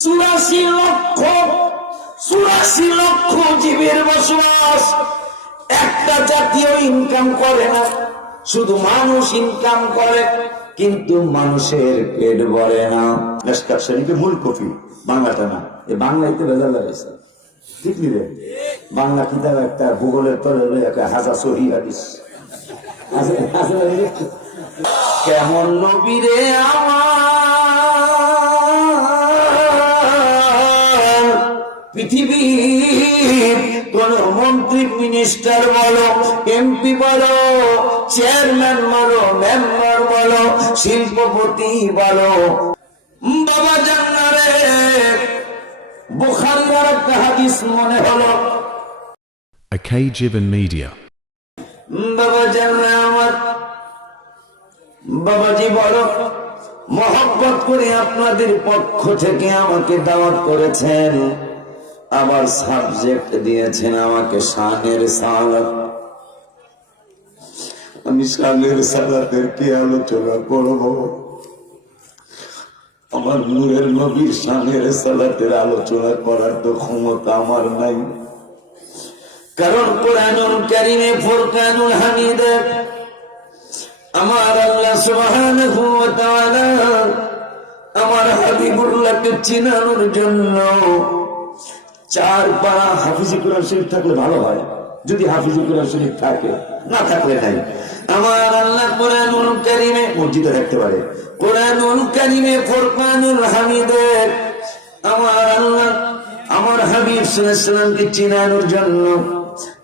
চুরাশি লক্ষ জীবের বসবাস। একটা জাতীয় ইনকাম করে না, শুধু মানুষ ইনকাম করে, কিন্তু মানুষের পেট ভরে না। মেশকাত শরীফে মূল কপি বাংলাটা না, এ বাংলাতে বেজাল লাগাইছে, ঠিক নিবে বাংলা কিতাব একটা ভূগোলের তলে হাজার সহি হাদিস। কেমন নবীরে আমার পৃথিবীর কোন মন্ত্রী মিনিস্টার বলো, এমপি বলো, চেয়ারম্যান বলো, মেম্বার বলো, শিল্পপতি বলো, বাবা জান্নারে বুখারীর একটা হাদিস মনে হলো। Akajivan Media. বাবা জান্নারে আমার বাবাজি বলো, মহব্বত করে আপনাদের পক্ষ থেকে আমাকে দাওয়াত করেছেন, আবার সাবজেক্ট দিয়েছেন আমাকে শানের সালাত। আমি শানের সালাতের কি আলোচনা করব? আমার নূরের নবীর শানের সালাতের আলোচনা করার তো ক্ষমতা আমার নাই, কারণ কোরআনুল কারীমে ফুরকানুল হামিদে আমার আল্লাহ সুবহানাহু ওয়া তাআলা আমার হাবিবুল্লাহকে চিনানোর জন্য 4 পারা হাফিজে কোরআন শরীফ থাকলে ভালো হয়, যদি হাফিজে কোরআন শরীফ থাকে, না থাকলে নাই। আমার আল্লাহ কোরআনুল কারীমে মসজিদে থাকতে পারে, কোরআনুল কারীমে ফুরকানুল হামিদে আমার আল্লাহ আমার হাবিব সাল্লাল্লাহু আলাইহি ওয়াসাল্লামকে চিনানোর জন্য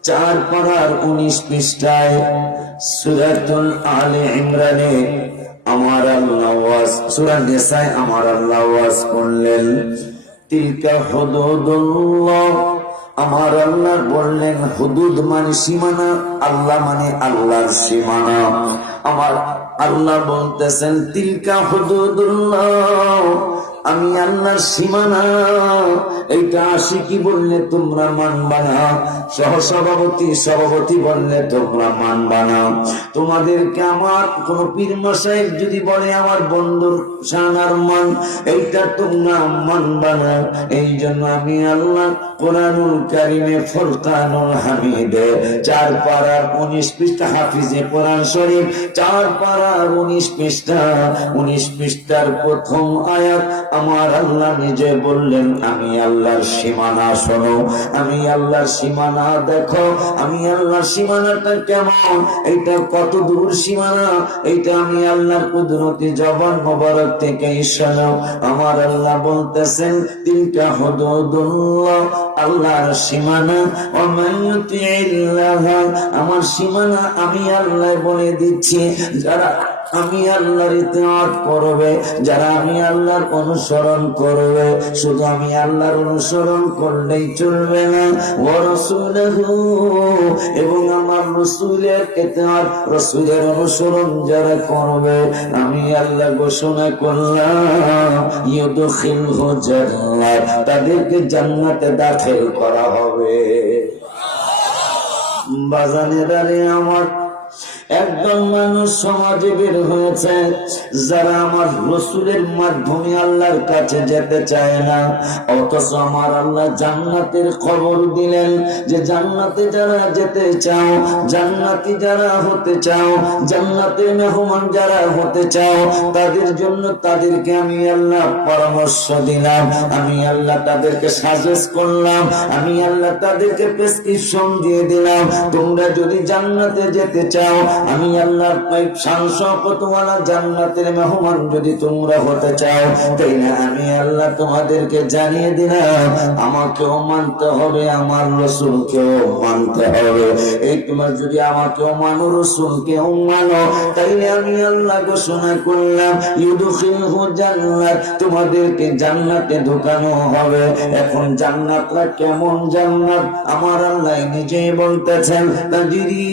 4 পারার 19 পৃষ্ঠায় সূরাতুল আলে ইমরানে আমার আল্লাহ ওয়াজ, সূরা নিসায় আমার আল্লাহ ওয়াজ করলেন, তিলকা হুদুদুল্লাহ। আমার আল্লাহ বললেন হুদুদ মানে সীমানা, আল্লাহ মানে আল্লাহর সীমানা। আমার আল্লাহ বলতেছেন তিলকা হুদুদুল্লাহ, আমি আল্লাহর সীমানা, এইটা আশিকি বললে তোমরা মানবা না, সভাপতি বললে তোমরা মানবা না। তোমাদেরকে আমার কোন পীর মাশায়েখ যদি বলে আমার বন্ধুর শানার মান, এইটা তোমরা মানবা না। এই জন্য আমি আল্লাহ কোরআনুল কারীমে ফুরকানুল হামিদে 4 পারার 19 পৃষ্ঠা হাফিজে কোরআন শরীফ 4 পারার 19 পৃষ্ঠার প্রথম আয়াত আমার আল্লাহ নিজে বললেন, আমি আল্লাহর সীমানা শোনো, আমি আল্লাহর সীমানা দেখো, আমি আল্লাহর সীমানাটা কেমন, এইটা কত দূর সীমানা, এইটা আমি আল্লাহর কুদরতি জবান মোবারক থেকে শোনো। আমার আল্লাহ বলতেছেন তিলকা হুদুদুল্লাহ, আল্লাহর সীমানা। ওমান ইউতিইল্লাহ, আমার সীমানা আমি আল্লাহ বলে দিচ্ছি। যারা আমি আল্লাহর ইতিআত করবে, যারা আমি আল্লাহর অনুসরণ করবে, শুধু আমি আল্লাহর অনুসরণ করলেই চলবে না, ওয়া রাসূলুহু, এবং আমার রাসূলের ইতিআত, রাসূলের অনুসরণ যারা করবে, আমি আল্লাহ ঘোষণা করলাম ইউদখিলহু জান্নাত, তাদেরকে জান্নাতে দাখিল করা হবে। বাজানেদারে আমার একদল মানুষ সমাজে বের হয়েছে যারা আমার রাসূলের মাধ্যমে আল্লাহর কাছে যেতে চায় না, অথচ আমার আল্লাহ জান্নাতের খবর দিলেন যে জান্নাতে যারা যেতে চাও, জান্নাতি যারা হতে চাও, জান্নাতের মেহমান যারা হতে চাও, তাদের জন্য তাদেরকে আমি আল্লাহ পরামর্শ দিলাম, আমি আল্লাহ তাদেরকে সাজেস্ট করলাম, আমি আল্লাহ তাদেরকে প্রেসক্রিপশন দিয়ে দিলাম। তোমরা যদি জান্নাতে যেতে চাও, আমি আল্লাহর শান শওকতওয়ালা জান্নাতের মেহমান যদি তোমরা হতে চাও, তাইলে আমি আল্লাহ তোমাদেরকে জানিয়ে দিলাম আমাকেও মানতে হবে, আমার রাসূলকেও মানতে হবে। এই তোমরা যদি আমাকেও মানো, রাসূলকেও মানো, তাইলে আমি আল্লাহ ঘোষণা করলাম ইউদখিলহু জান্নাত, তোমাদেরকে জান্নাতে ঢোকানো হবে। এখন জান্নাতটা কেমন জান্নাত? আমার আল্লাহ নিজেই বলতেছেন তাজরি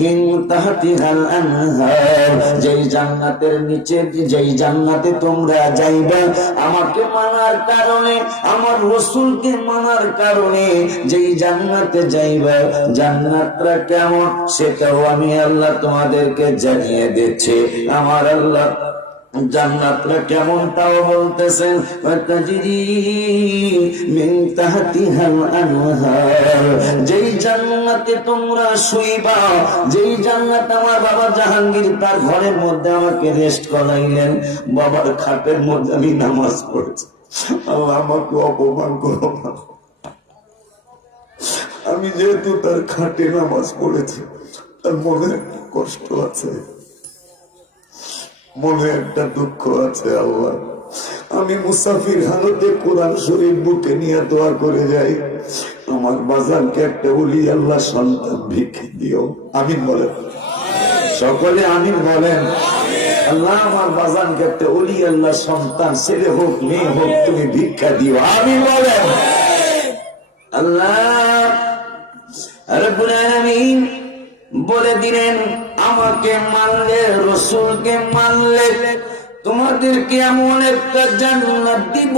মিন তাহতিহাল আনহার, যেই জান্নাতের নিচে, যেই জান্নাতে তোমরা যাইবে আমাকে মানার কারণে, আমার রাসূলকে মানার কারণে, যেই জান্নাতে যাইবে, জান্নাতটা কেমন সেটাও আমি আল্লাহ তোমাদেরকে জানিয়ে দিচ্ছি। আমার আল্লাহ জান্নাতটা কেমন তাও বলতেছেন, তাজরি মিন তাহতিহাল আনহার, যেই জান্নাতে তোমরা শুইবা, যেই জান্নাত আমার বাবা জাহাঙ্গীর তার ঘরের মধ্যে আমাকে রেস্ট করাইলেন, বাবার খাটের মধ্যে আমি নামাজ পড়েছি, আল্লাহ আমাকে অপমান করো না। আমি যেহেতু তার খাটে নামাজ পড়েছি, তার মনে কষ্ট আছে, মনে একটা দুঃখ আছে। আল্লাহ, আমি মুসাফির হালতে কোরআন শরীফ বুকে নিয়ে দোয়া করে যাই, আমার বাজারকে একটা ওলি আল্লাহ সন্তান ভিক্ষে দিও। আমিন বলেন সকলে, আমিন বলেন। আল্লাহ, আমার বাজারকে একটা ওলি আল্লাহ সন্তান, ছেলে হোক মেয়ে হোক, তুমি ভিক্ষা দিও। আমিন বলেন। আল্লাহ রাব্বুল আলামিন বলে দিলেন, আমাকে মানলে, রসুলকে মানলে তোমাদেরকে এমন একটা জান্নাত দিব,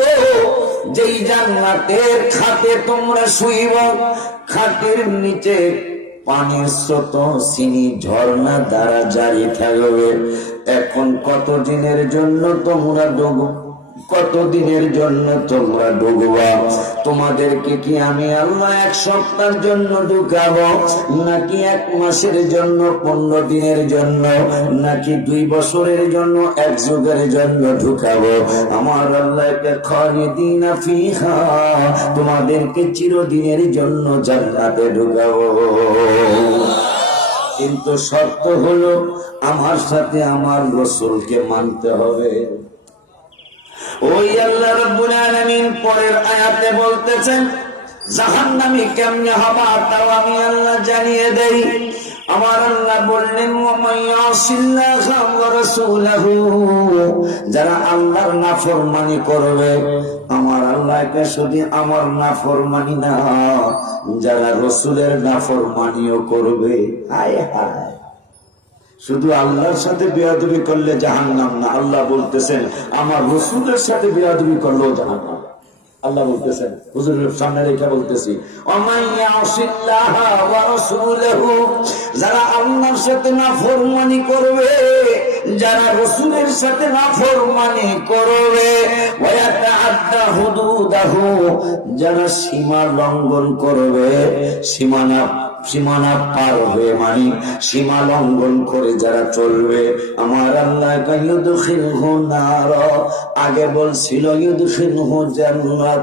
যেই জান্নাতের খাটে তোমরা শুইব, খাটের নিচে পানির স্রোত সিনি ঝর্ণা দ্বারা জারি থাকবে। এখন কতদিনের জন্য তোমরা ডুবো, কতদিনের জন্য তোমরা ডুববা? তোমাদেরকে কি আমি আল্লাহ 1 সপ্তাহের জন্য ঢুকাবো, নাকি 1 মাসের জন্য, 15 দিনের জন্য, নাকি 2 বছরের জন্য, 1 যুগের জন্য ঢুকাবো? আমার আল্লাহকে খালিদিনা ফিহা, তোমাদেরকে চিরদিনের জন্য জান্নাতে ঢুকাবো। কিন্তু শর্ত হলো আমার সাথে আমার রাসূলকে মানতে হবে। ওই আল্লাহ রাব্বুল আলামিন পরের আয়াতে বলতেছেন, জাহান্নামী কেমনে হবা তাও আমি আল্লাহ জানিয়ে দেই। আমার আল্লাহ বললেন, ওয়া মাইয়াসিল্লাহা ওয়া রাসূলাহু, যারা আল্লাহর নাফরমানি করবে, আমার আল্লাহকে শুধু আমার নাফরমানি না, যারা রাসূলের নাফরমানিও করবে। হায় হায়, শুধু আল্লাহর সাথে বেয়াদবি করলে জাহান্নাম না, আল্লাহ বলতেছেন আমার রাসূলের সাথে বেয়াদবি করলেও জাহান্নাম। আল্লাহ বলতেছেন, হুজুরের সামনে রেখে বলতেছি, যারা আল্লাহর সাথে নাফরমানি করবে, যারা রাসূলের সাথে নাফরমানি করবে, ওয়ায়াতাআদ্দা হুদুদাহু, যারা সীমা লঙ্ঘন করবে, সীমানা পার হয়ে, মানে সীমা লঙ্ঘন করে যারা চলবে, আমার আল্লাহ ইউদখিলহু নার, আগে বলছিল ইউদখিলহু জান্নাত।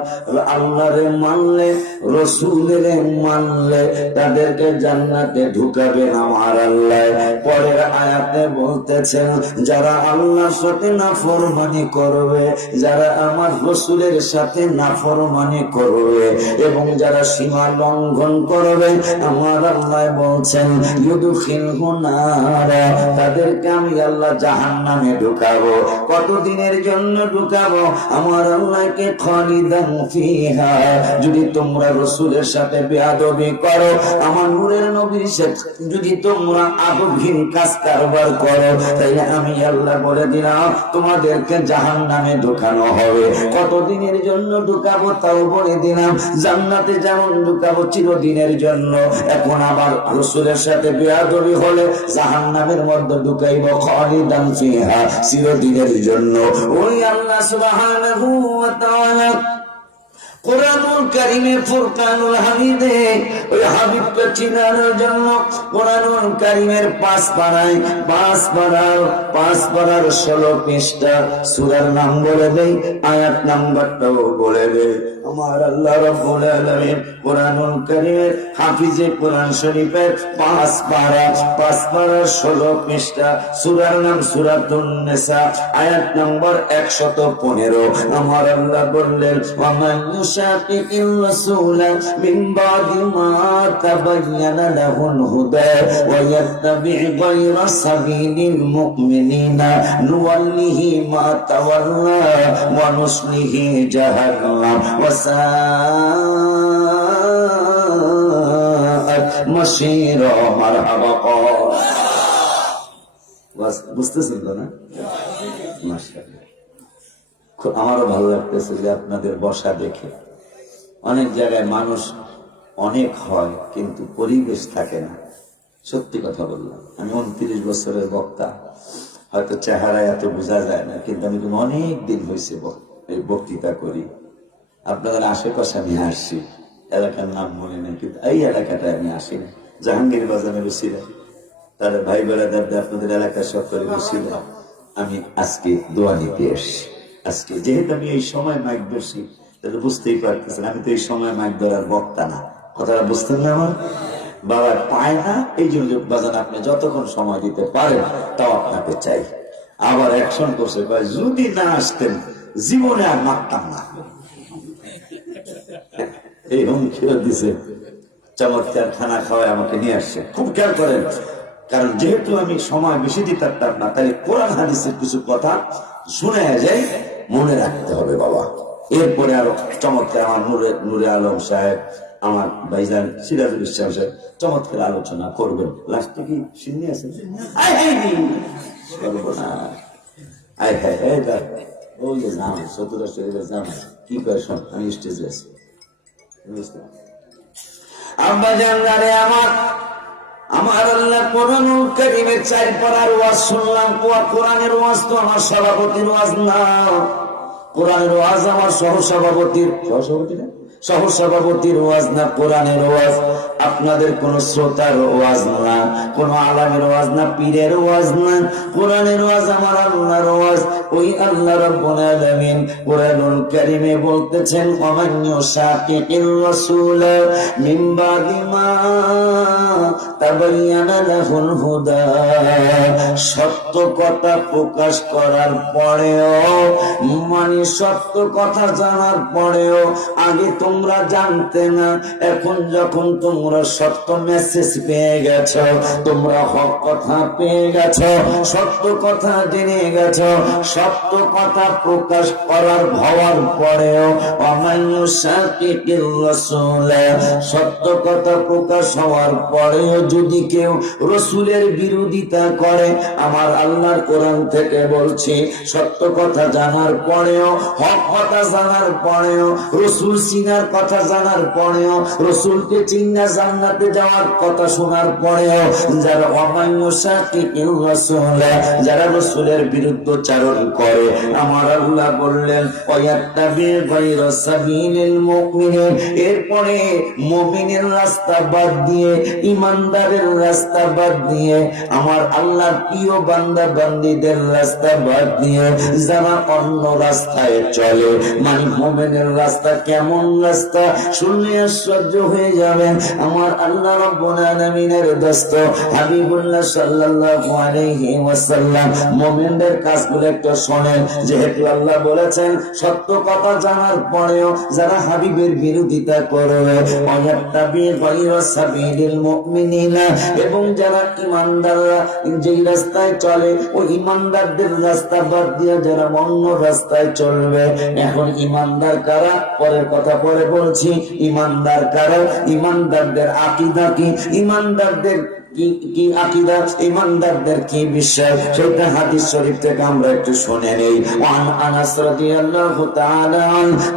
আল্লাহরে মানলে, রাসূলেরে মানলে তাদেরকে জান্নাতে ঢুকাবে আমার আল্লাহ। পরের আয়াতে বলতেছেন, যারা আল্লাহর সাথে নাফরমানি করবে, যারা আমার রাসূলের সাথে নাফরমানি করবে, এবং যারা সীমা লঙ্ঘন করবে, আমার আল্লাহ বলছেন ইউদখিলহু নার, তাদেরকে আমি আল্লাহ জাহান্নামে ঢুকাবো। কতদিনের জন্য ঢুকাবো? আমার আল্লাহকে খালিদান ফিহা, যদি তোমরা রাসূলের সাথে বেয়াদবি করো, আমার নূরের নবীর সাথে যদি তোমরা আদবহীন কাজ কারবার করো, তাইলে আমি আল্লাহ বলে দিলাম তোমাদেরকে জাহান্নামে ঢুকানো হবে। কতদিনের জন্য ঢুকাবো তাও বলে দিলাম, জান্নাতে যেমন ঢুকাবো চিরদিনের জন্য, এখন আবার রাসূলের সাথে বেয়াদবি হলে জাহান্নামের মধ্যে ঢুকাইব খালিদান ফিহা, চিরদিনের জন্য। ওই আল্লাহ সুবহানাহু ওয়া তাআলা কোরআনুল কারীমে ফুরকানুল হামিদে ওই হাবিবকে চিনানোর জন্য কোরআনুল কারীমের 5 পারার 16 পৃষ্ঠা সূরার নাম বলে দেই, আয়াত নাম্বারটাও বলে দেই। আমার আল্লাহ রাব্বুল আলামিন কোরআনুল কারীমের হাফিজে কোরআন শরীফের 5 পারা 16 পৃষ্ঠা, সূরার নাম সূরাতুন নিসা, আয়াত নম্বর 115। আমার আল্লাহ বললেন, ওয়া মান ইউশাকিকির রাসূলা মিন বাদি মা তাবায়্যানা লাহুল হুদা ওয়া ইয়াত্তাবি' গায়রা সাবিলিল মুমিনিনা নুওয়াল্লিহি মা তাওয়াল্লা ওয়া নুসলিহি জাহান্নাম ওয়া সাআত মাসীরা। মারহাবা। বুঝতেছেন তো না? মাশাআল্লাহ, আমারও ভালো লাগতেছে যে আপনাদের বসা দেখে। অনেক জায়গায় মানুষ অনেক হয় কিন্তু পরিবেশ থাকে না। সত্যি কথা বললাম, আমি 29 বছরের বক্তা, হয়তো চেহারায় এত বোঝা যায় না, কিন্তু আমি অনেক দিন হয়েছে এই বক্তৃতা করি। আপনাদের আশেপাশে আমি আসছি, এলাকার নাম মনে নেই, কিন্তু এই এলাকাটায় আমি আসি না। জাহাঙ্গীর বাজারে বসিলাম, তার ভাই বেড়াদার আপনাদের এলাকার সকলে বসিলাম। আমি আজকে দোয়া নিতে এসছি। আজকে যেহেতু আমি এই সময় মাইক ধরছি, তাহলে বুঝতেই পারতেছেন আমি তো এই সময় মাইক ধরার বক্তা না। কথাটা বুঝতেন না? আমার বাবা পায় না, এই জন্য বাজান আপনি যতক্ষণ সময় দিতে পারেন তাও আপনাকে চাই। আবার অ্যাকশন করছে, যদি না আসতেন জীবনে আর মারতাম না, এই হুমকিও দিছে। চমৎকার খানা খাওয়ায় আমাকে নিয়ে আসছে। খুব খেয়াল করেন, কারণ যেহেতু আমি সময় বেশি দিতে পারতাম না, তাই কোরআন হাদিসের কিছু কথা শুনে যাই, মনে রাখতে হবে বাবা। এরপরে আরো চমৎকার আমার নূরে আলম সাহেব, আমার ভাইজান সিরাজুল ইসলাম সাহেব চমৎকার আলোচনা করবেন। লাস্টে কি সিন্নি আছে? ওই যে জাম সতুরা শরীরের জাম কি করে শোন, আমি স্টেজে আছি। আমার আল্লাহ কোরআনুল কারীমের 4 পারার ওয়াজ শুনলাম। কোরআনের ওয়াজ তো আমার সভাপতির ওয়াজ না, কোরআনের ওয়াজ আমার সহসভাপতির ওয়াজ না, কোরআনের ওয়াজ। আপনাদের কোন শ্রোতার ওয়াজ না, কোন আলামের ওয়াজ না, পীরের ওয়াজ না, কোরআনের ওয়াজ আমার আল্লাহর ওয়াজ। ওই আল্লাহ রাব্বুল আলামিন কোরআনুল কারীমে বলতেছেন, ওমান ইউশাকিকির রাসূল মিন বাদি মা তাবায়্যানা লাহুল হুদা। সত্য কথা প্রকাশ করার পরেও, মানে সত্য কথা জানার পরেও, আগে তোমরা জানতে না, এখন যখন তোমরা সত্য মেসেজ পেয়ে গেছ, তোমরা হক কথা পেয়ে গেছ, সত্য কথা জেনে গেছ, সত্য কথা প্রকাশ করার হওয়ার পরেও, সত্য কথা প্রকাশ হওয়ার পরেও যদি কেউ রসুলের বিরোধিতা করে, আমার আল্লাহর কোরআন থেকে বলছি, সত্য কথা জানার পরেও, হক কথা জানার পরেও, রসুল চিনার কথা জানার পরেও, রসুলকে চিন্না জান্নাতে যাওয়ার কথা শোনার পরেও, যারা যারা রসুলের বিরুদ্ধচারণ করে, আমার আল্লাহ বললেন এরপরে মুমিনের রাস্তা বাদ দিয়ে, ইমানদারের রাস্তা বাদ দিয়ে, আমার আল্লাহর প্রিয় বান্দা বান্দীদের রাস্তা বাদ দিয়ে যারা অন্য রাস্তায় চলে, মানে মুমিনের রাস্তা কেমন রাস্তা শুনলে আশ্চর্য হয়ে যাবেন। আমার আল্লাহ রাব্বুল আলামিনের দোস্ত হাবিবুল্লাহ সাল্লাল্লাহু আলাইহি ওয়াসাল্লাম মুমিনদের কাজগুলো একটু শোনেন। যেহেতু আল্লাহ বলেছেন সত্য কথা জানার পরেও যারা হাবিবের বিরোধিতা করবে, ওয়ায়াত্তাবি গায়রা সাবিলিল মুমিনিনা, এবং যারা ইমানদাররা যেই রাস্তায় চলে ওই ইমানদারদের রাস্তা বাদ দিয়ে যারা অন্য রাস্তায় চলবে। এখন ইমানদার কারা, পরের কথা পরে বলছি। ইমানদার কারা, ইমানদারদের আকীদা কি, ইমানদারদের কি আকীদা, ইমানদারদের কি বিশ্বাস, সেটা হাদিস শরীফ থেকে আমরা একটু শুনে নেই। ওয়ান আনাস রাদিয়াল্লাহু তাআলা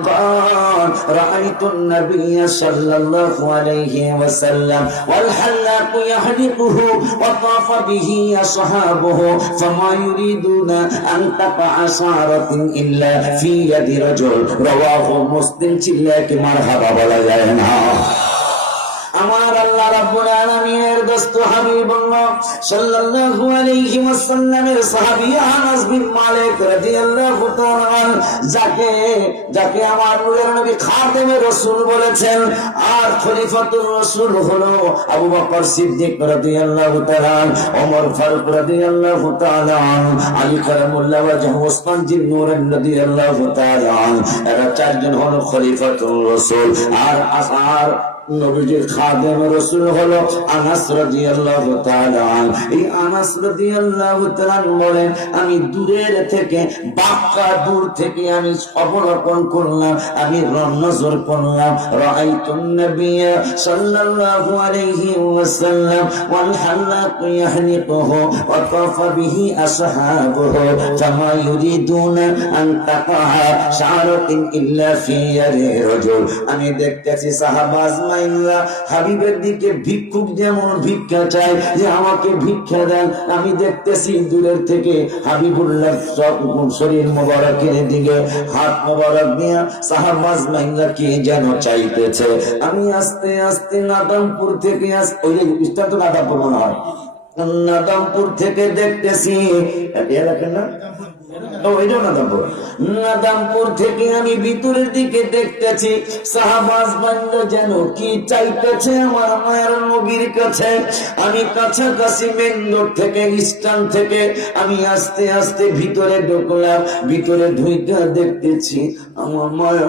قال رأيت النبي صلى الله عليه وسلم والحلاق يحلقه وطاف به أصحابه فما يريدون أن تقع شعرة إلا في يد رجل رواه مسلم। চিল্লাকে মারহাবা বলা যায় না। আমার আল্লাহ রাব্বুল আলামিনের দোস্ত হাবিবুল্লাহ সাল্লাল্লাহু আলাইহি ওয়াসাল্লামের সাহাবী আনাস বিন মালিক রাদিয়াল্লাহু তাআলা যাকে আমার নূরের নবী খাদেমে রাসূল বলেছেন, আর খলিফাতুর রাসূল হলো আবু বকর সিদ্দিক রাদিয়াল্লাহু তাআলা, ওমর ফারুক রাদিয়াল্লাহু তাআলা, আলী কারামুল্লাহ ওয়াজহু, ওসমান জিন নূরান রাদিয়াল্লাহু তাআলা। এরা চারজন হলো খলিফাতুর রাসূল। আর নবীজির খাদেম রাসূল হলো আনাস রাদিয়াল্লাহু তাআলা। এই আনাস রাদিয়াল্লাহু তাআলা বলেন, আমি দূরের থেকে, বাক্কা দূর থেকে আমি অবলোকন করলাম, আমি নজর করলাম, রাআইতুন নবিয়্য সাল্লাল্লাহু আলাইহি ওয়াসাল্লাম ওয়াল হালাক ইয়াহনিকুহু ওয়া তাফা বিহি আসহাবুহু ফামা ইউরিদুনা আন তাকা শাআরাতিন ইল্লা ফি ইয়াদি রাজুল। আমি দেখতেছি সাহাবা মাইনরা হাবিবের দিকে ভিক্ষুক যেমন ভিক্ষা চায় যে আমাকে ভিক্ষা দেন, আমি দেখতেছি দূরের থেকে হাবিবুল্লাহ শরীর মোবারকের দিকে হাত মোবারক নিয়ে সাহাবাজ মাইনরা কি যেন চাইতেছে। আমি আস্তে আস্তে নাদামপুর থেকে ওই যে তো নাদামপুর মনে হয়, নাদামপুর থেকে দেখতেছি এলাকার না নাদামপুর থেকে আমি ভিতরের দিকে দেখতেছি সাহাবাজ বান্দা যেন কি চাইতেছে আমার মায়ের নবীর কাছে। আমি কাছাকাছি মেন রোড থেকে স্ট্যান্ড থেকে আমি আস্তে আস্তে ভিতরে ঢুকলাম। ভিতরে ঢুইকা দেখতেছি আমার মায়ের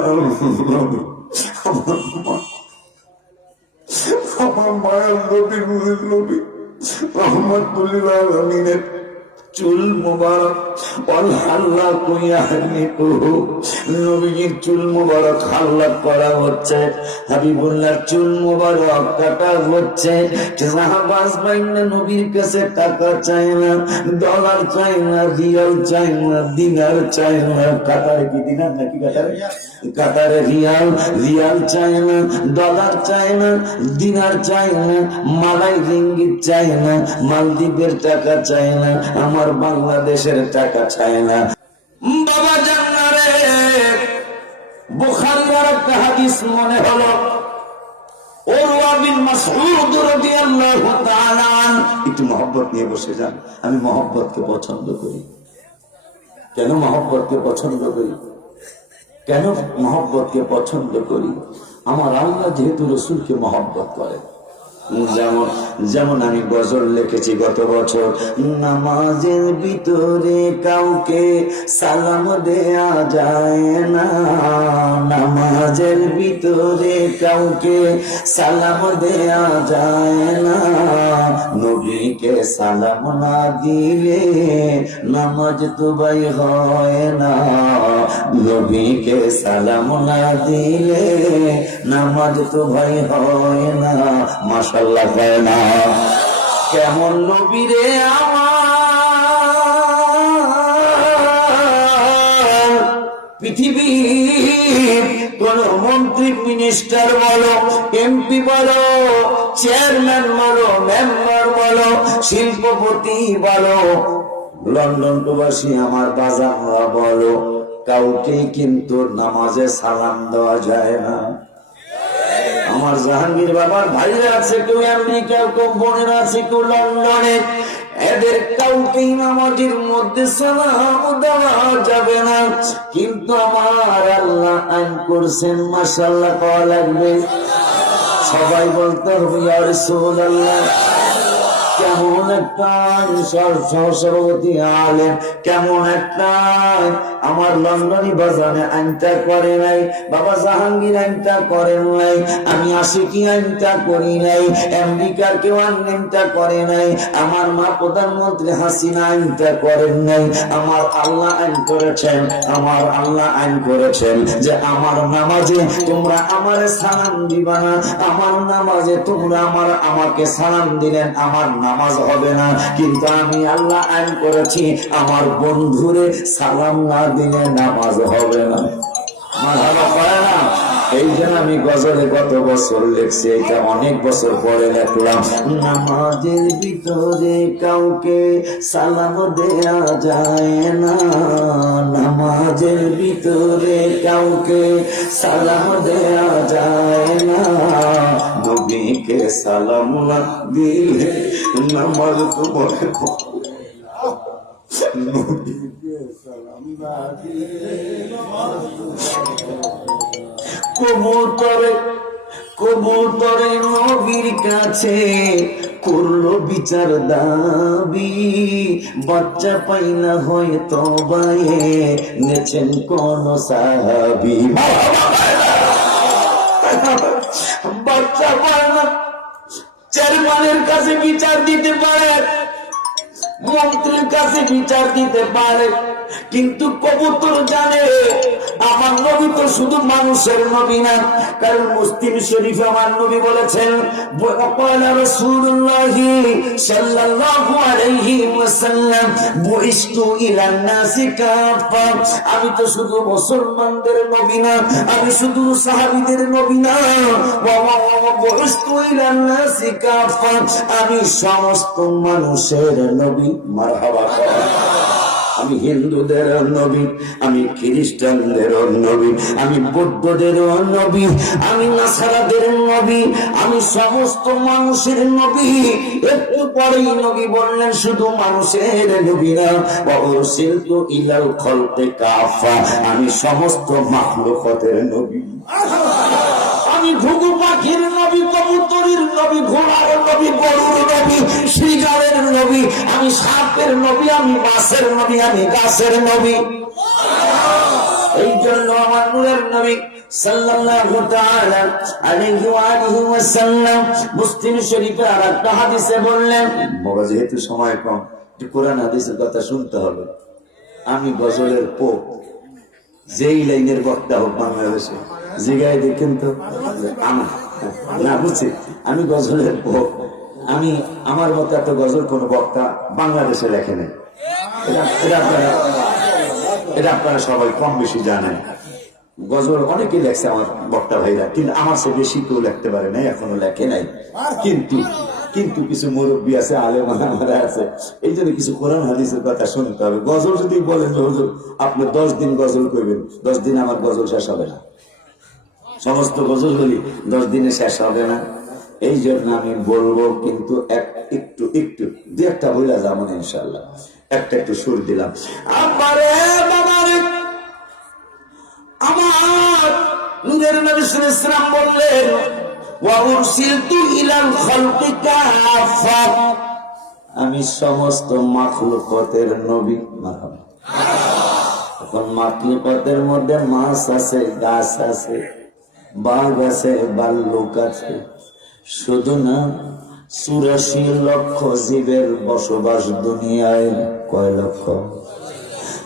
নবী রহমতুল্লাহ আলামিনের চুল মোবারক হাল্লা কইয়া নবীর চুল মোবারক হাল্লা করা হচ্ছে, হাবিবুল্লাহর চুল মোবারক কাটা হচ্ছে। সাহাবাজ বাইনা নবীর কাছে টাকা চায় না, ডলার চায় না, রিয়াল চায় না, দিনার চায় না। কাতারে কি দিনার নাকি কাতারে রিয়াল চায় না, ডলার চায় না, দিনার চায় না, মালাই রিঙ্গিত চায় না, মালদ্বীপের টাকা চায় না, আমার বাংলাদেশের টাকা চায় না। বাবা জান্নারে বুখারীর একটা হাদিস মনে হলো, উরওয়া বিন মাসউদ রাদিয়াল্লাহু তাআলা। একটু মহব্বত নিয়ে বসে যান। আমি মহব্বতকে পছন্দ করি। কেন মহব্বতকে পছন্দ করি? কেন মহব্বতকে পছন্দ করি? আমার আল্লাহ যেহেতু রসুলকে মহব্বত করে। যেমন আমি গজল লিখেছি গত বছর, নামাজের ভিতরে কাউকে সালাম দেয়া যায় না, নামাজের ভিতরে কাউকে সালাম দেয়া যায় না, নবীকে সালাম না দিলে নামাজ তো ভাই হয় না, নবীকে সালাম না দিলে নামাজ তো ভাই হয় না। মাশাআল্লাহ হয় না? কেমন নবী রে আমার, পৃথিবীর কোন মন্ত্রী মিনিস্টার বলো, এমপি বলো, চেয়ারম্যান বলো, মেম্বার বলো, শিল্পপতি বলো, লন্ডন প্রবাসী আমার বাজাররা বলো, কাউকে কিন্তু নামাজে সালাম দেওয়া যায় না। আমার জাহাঙ্গীর বাবার ভাইরা আছে, কেউ আমেরিকা, কেউ বোনেরা আছে, কেউ লন্ডনে, এদের কাউকেই নামাজের মধ্যে সালাম দেওয়া যাবে না। কিন্তু আমার আল্লাহ আইন করছেন, মাশাআল্লাহ পাওয়া লাগবে। সবাই বলতে হবে ইয়া রাসূলুল্লাহ। কেমন একটা সরস্বতী আলেম, কেমন একটা আমার লন্ডনী বাজারে আইনটা করে নাই, বাবা জাহাঙ্গীর আইনটা করেন নাই, আমি আশিকি আইনটা করি নাই, আমেরিকার কেউ আইনটা করে নাই, আমার মা প্রধানমন্ত্রী হাসিনা আইনটা করেন নাই। আমার আল্লাহ আইন করেছেন, আমার আল্লাহ আইন করেছেন যে আমার নামাজে তোমরা আমার সালাম দিবা না, আমার নামাজে তোমরা আমাকে সালাম দিলেন আমার নামাজ হবে না। কিন্তু আমি আল্লাহ আইন করেছি আমার বন্ধুরে সালাম না দিলে নামাজ হবে না। মারহাবা করে না? এই জন্য আমি গজলে গত বছর লিখছি, এটা অনেক বছর পরে লিখলাম, নামাজের ভিতরে কাউকে সালাম দেয়া যায় না, নামাজের ভিতরে কাউকে সালাম দেয়া যায় না, নবীকে সালাম না দিলে নামাজ তোমার কবুতরে নবীর কাছে করলো বিচার দাবি, বাচ্চা পাইনা হয়তো বায়ে নেছেন কোন সাহাবী। বাচ্চা পাইনা চেয়ারম্যানের কাছে বিচার দিতে পারে, মন্ত্রীর কাছে বিচার দিতে পারে, কিন্তু কবুতর জানে আমার নবী তো শুধু মানুষের নবী না। কারণ মুসলিম শরীফে আমার নবী বলেছেন, ওয়াকালা রাসূলুল্লাহি সাল্লাল্লাহু আলাইহি ওয়াসাল্লাম বুইস্তু ইলান নাসি কাফা, আমি তো শুধু মুসলমানদের নবী না, আমি শুধু সাহাবীদের নবী না, বুইস্তু ইলান নাসি কাফা, আমি সমস্ত মানুষের নবী। মারহাবা। আমি হিন্দুদের নবী, আমি খ্রিস্টানদের নবী, আমি বৌদ্ধদের নবী, আমি নাসারাদের নবী, আমি সমস্ত মানুষের নবী। একটু পরেই নবী বললেন শুধু মানুষের নবী না, ওয়ারসিলতু ইলাল খালকি কাফা, আমি সমস্ত মাখলুকাতের নবী। আমি ঘুঘু পাখির নবী, কবুতরের নবী, ঘোড়ার নবী, গরুর নবী, শিকারের নবী, আমি সাপের নবী, আমি মাছের নবী, আমি গাছের নবী। এই জন্য আমার নূরের নবী সাল্লাল্লাহু তাআলা আলাইহি ওয়া আলিহি ওয়াসাল্লাম মুসলিম শরীফে আরেকটা হাদিসে বললেন, বাবা যেহেতু সময় কম একটু কোরআন হাদিসের কথা শুনতে হবে। আমি গজলের পোপ, যেই লাইনের বক্তা হোক বাংলাদেশে জিগায় দেখেন তো না, বুঝছি আমি গজলের পোপ, আমি আমার মতো এত গজল কোন বক্তা বাংলাদেশে লেখে নেই। এটা আপনারা সবাই কম বেশি জানেন। গজল অনেকেই লেখছে আমার বক্তা ভাইরা, কিন্তু আমার সে বেশি কেউ লিখতে পারে নাই, এখনো লেখে নাই। কিন্তু কিছু মুরব্বী আছে, আলেম ওলামারা আছে, এই জন্য কিছু কোরআন হাদিসের কথা শুনতে হবে। গজল যদি বলেন হুজুর আপনি 10 দিন গজল করবেন, 10 দিন আমার গজল শেষ হবে না। সমস্ত গজল বলি 10 দিনে শেষ হবে না। এই জন্য আমি বলবো, কিন্তু একটু দু একটা বইলা যাবো না ইনশাল্লাহ। একটু সুর দিলাম। আমারে বাবারে, আমার নূরের নবী সাল্লাল্লাহু আলাইহি ওয়াসাল্লাম বললেন, ওয়া উরসিলতু ইলাল খালকি কাফা, আমি সমস্ত মাখলুকাতের নবী। মারহাবা। এখন মাখলুকাতের মধ্যে মাছ আছে, গাছ আছে, বাঘ আছে, ভাল্লুক আছে, শুধু না 84 লক্ষ জীবের বসবাস দুনিয়ায়। কয় লক্ষ?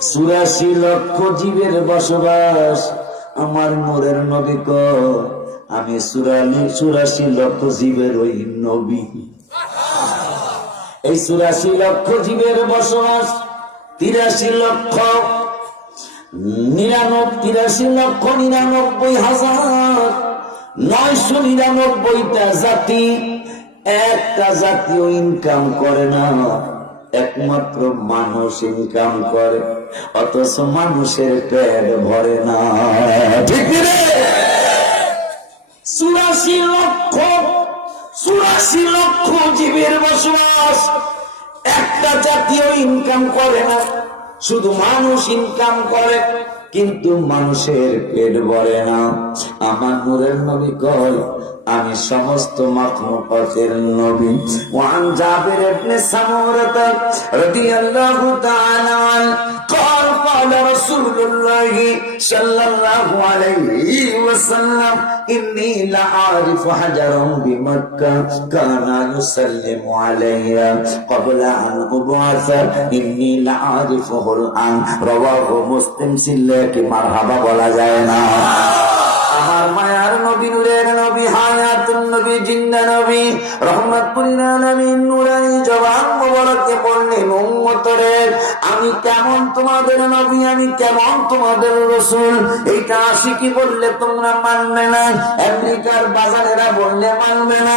84 লক্ষ জীবের বসবাস। আমার নূরের নবী কয় আমি 84 লক্ষ জীবের ওই নবী। এই 84 লক্ষ জীবের বসবাস 83 লক্ষ 99,999,999টা জাতি। একটা জাতীয় ইনকাম করে না, একমাত্র মানুষ ইনকাম করে, অথচ মানুষের পেট ভরে না। ঠিক রে? 84 লক্ষ জীবের বসবাস, একটা জাতীয় ইনকাম করে না, শুধু মানুষ ইনকাম করে, কিন্তু মানুষের পেট ভরে না। আমার নূরের নবী কয় আমি সমস্ত মাখলুকাতের নবী। ওয়ান জাবির ইবনে সামুরা রাদিয়াল্লাহু তাআলা قال قال رسول الله صلى الله عليه وسلم إني لأعرف حجرا بمكة كان يسلم علي قبل أن أبعث إني لأعرفه الآن رواه مسلم। সিল্লাকে মারহাবা বলা যায় না। আমার মায়ার নবী, নূরের নবী, হায়াতুন নবী, জিন্দা নবী, রহমাতুল আলামিন নূরানি জবান মোবারকে বললেন, উম্মতরে আমি কেমন তোমাদের নবী, আমি কেমন তোমাদের রাসূল, এইটা আশিকি বললে তোমরা মানবে না, আমেরিকার বাজারেরা বললে মানবে না,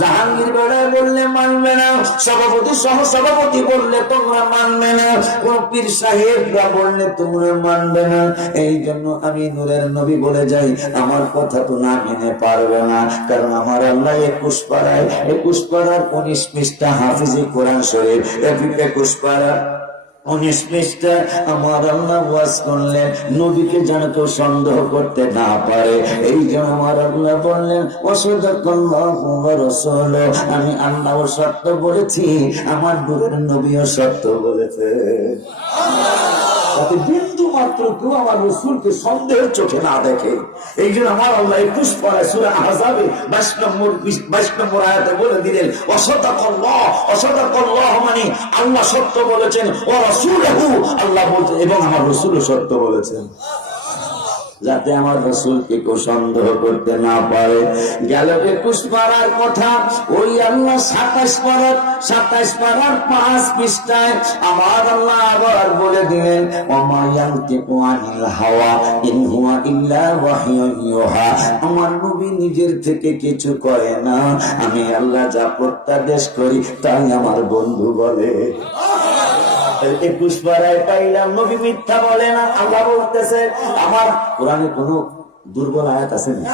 জাহাঙ্গীর বেড়া বললে মানবে না, সভাপতি সহ সভাপতি বললে তোমরা মানবে না, কোন পীর সাহেবরা বললে তোমরা মানবে না। এই জন্য আমি নূরের নবী বলে যাই, আমার কথা তো না মেনে পারবে না, কারণ আমার আল্লাহ 21 পারায় 19 পৃষ্ঠা হাফিজি কোরআন শরীফ, 21 পারা 19 পৃষ্ঠা আমার আল্লাহ ওয়াজ করলেন নবীকে যেন কেউ সন্দেহ করতে না পারে। এই জন্য আমার আল্লাহ বললেন ওয়াসাদাকাল্লাহু ওয়া রাসূলুহু, আমি আল্লাহও সত্য বলেছি, আমার নূরের নবীও সত্য বলেছে। বিন্দু মাত্র কেউ আমার রসুলকে সন্দেহের চোখে না দেখে। এই জন্য আমার আল্লাহ 21 পারায় সূরা আহজাবে 22 নম্বর আয়াতে বলে দিলেন অসাদাকাল্লাহ মানে আল্লাহ সত্য বলেছেন, ও রাসূলুহু আল্লাহ বলছেন এবং আমার রাসূলও সত্য বলেছেন, যাতে আমার রাসূলকে কেউ সন্দেহ করতে না পারে। গেল 21 পারার কথা, ওই আল্লাহ 27 পারার 5 পৃষ্ঠায় আমার আল্লাহ আবার বলে দিলেন ওমা ইয়ানতিকু আনিল হাওয়া ইন হুয়া ইল্লা ওয়াহয়ুন ইউহা। আমার নবী নিজের থেকে কিছু কয় না, আমি আল্লাহ যা প্রত্যাদেশ করি তাই আমার বন্ধু বলে। 21 পারায় পাইলাম নবী মিথ্যা বলে না। আল্লাহ বলতেছে, আমার কোরআনে কোনো দুর্বল আয়াত আছে না?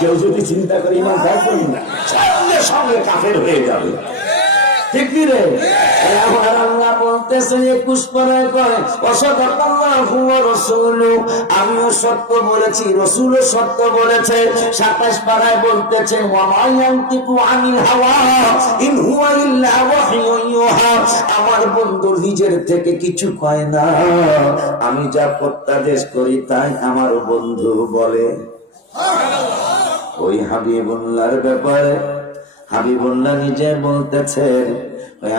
কেউ যদি চিন্তা করে ইমান থাকবে না, সঙ্গে সঙ্গে কাফের হয়ে যাবে, ঠিক কি রে? আমার আল্লাহ বলতেছে 21 পারায় কয় অসাদাকাল্লাহু ওয়া রাসূলুহু, আমিও সত্য বলেছি, রাসূলও সত্য বলেছে। 27 পারায় বলতেছে ওয়া মা ইয়ানতিকু আনিল হাওয়া ইন হুয়া ইল্লা ওয়াহয়ুন ইউহা, আমার বন্ধু নিজের থেকে কিছু কয় না, আমি যা প্রত্যাদেশ করি তাই আমার বন্ধু বলে। ওই হাবিবুল্লাহর ব্যাপারে হাবিবুল্লাহ নিজে বলতেছেন,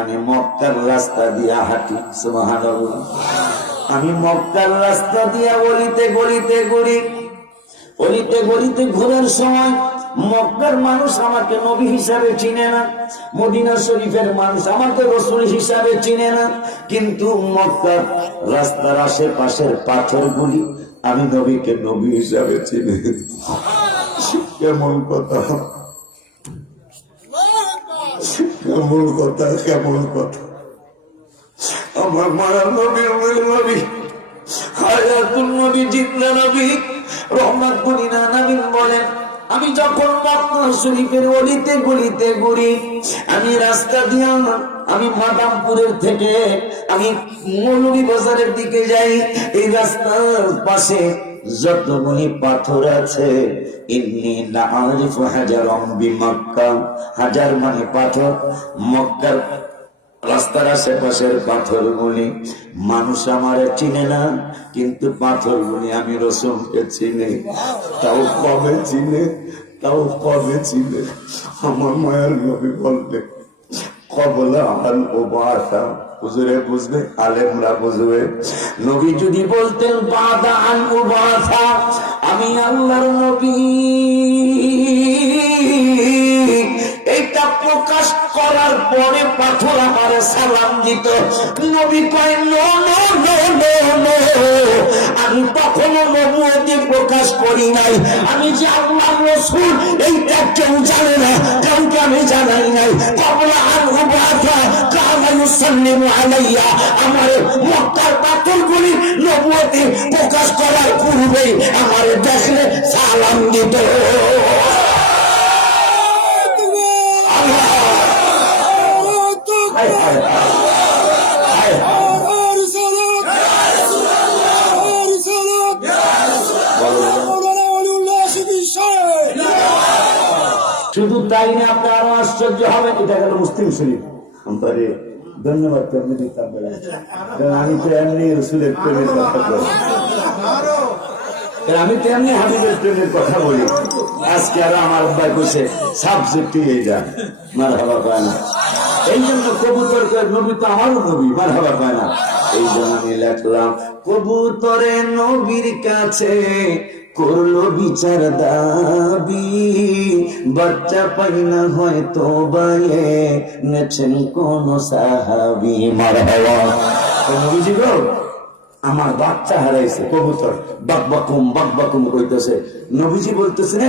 আমি মক্কার রাস্তা দিয়া হাঁটি, সুবহানাল্লাহ, আমি মক্কার রাস্তা দিয়া গলিতে গলিতে ঘোরার সময় মক্কার মানুষ আমাকে নবী হিসাবে চিনে না, মদিনা শরীফের মানুষ আমাকে রাসূল হিসাবে চিনে না, কিন্তু মক্কার রাস্তার আশেপাশের পাথরগুলি আমি নবীকে নবী হিসাবে চিনি। কেমন কথা, কেমন কথা, কেমন কথা! আমার মায়ার নবীর নবী, হায়াতুল নবী, জিন্দা নবী, রহমাতুল লিল আলামিন বলেন, আমি যখন মক্কা শরীফের অলিতে গলিতে ঘুরি, আমি রাস্তা দিয়া আমি মাদামপুরের থেকে আমি মৌলভী বাজারের দিকে যাই, এই রাস্তার পাশে যতগুলি পাথর আছে, ইন্নী লা আরিফু হাজারাম বিমক্কা, হাজার মানে পাথর, মক্কার রাস্তার আশেপাশের পাথরগুলি মানুষ আমারে চিনে না, কিন্তু পাথরগুলি আমি রাসূলকে চিনি। তাও কবে চিনে, আমার মায়ের নবী বলবে কবলা আল উবাসা, হুজুরে বুঝবে, আলেমরা বুঝবে। নবী যদি বলতেন বাদা আল উবাসা, আমি আল্লাহর নবী এটা প্রকাশ করার পরে পাথর আমারে সালাম দিত। নবী কয় no no no no no, আমি কখনো নবুয়তি প্রকাশ করি নাই, আমি যে আল্লাহর রাসূল এইটা কেউ জানে না, কাউকে আমি জানাই নাই। কবলা আন উবাসা কানা ইউসাল্লিমু আলাইয়া, আমার মক্কার পাথরগুলি নবুয়তি প্রকাশ করার পূর্বেই আমারে দেখলে সালাম দিত। শুধু তাই না, আপনি আরো আশ্চর্য হবেন। এটা গেল মুসলিম শরীফ। ধন্যবাদ, আমি তো এমনি রসুলের প্রেমের কথা বলি, আমি তো এমনি হাবিবের প্রেমের কথা বলি। আজকে আরো আমার আব্বাই কইছে সাবজেক্ট এই যান, মারহাবা পায় না, এই জন্য কবুতর নবী তো আমারও নবী, মারহাবা পায় না। এই জন্য আমি লেখলাম কবুতরে নবীর কাছে করলো বিচার দাবি, বাচ্চা পাই না হয়তো বাইয়ে নেছেন কোন সাহাবী, মারহাবা। নবীজি গো, আমার বাচ্চা হারাইছে, কবুতর বাকবাকুম কইতেছে। নবীজি বলতেছেন,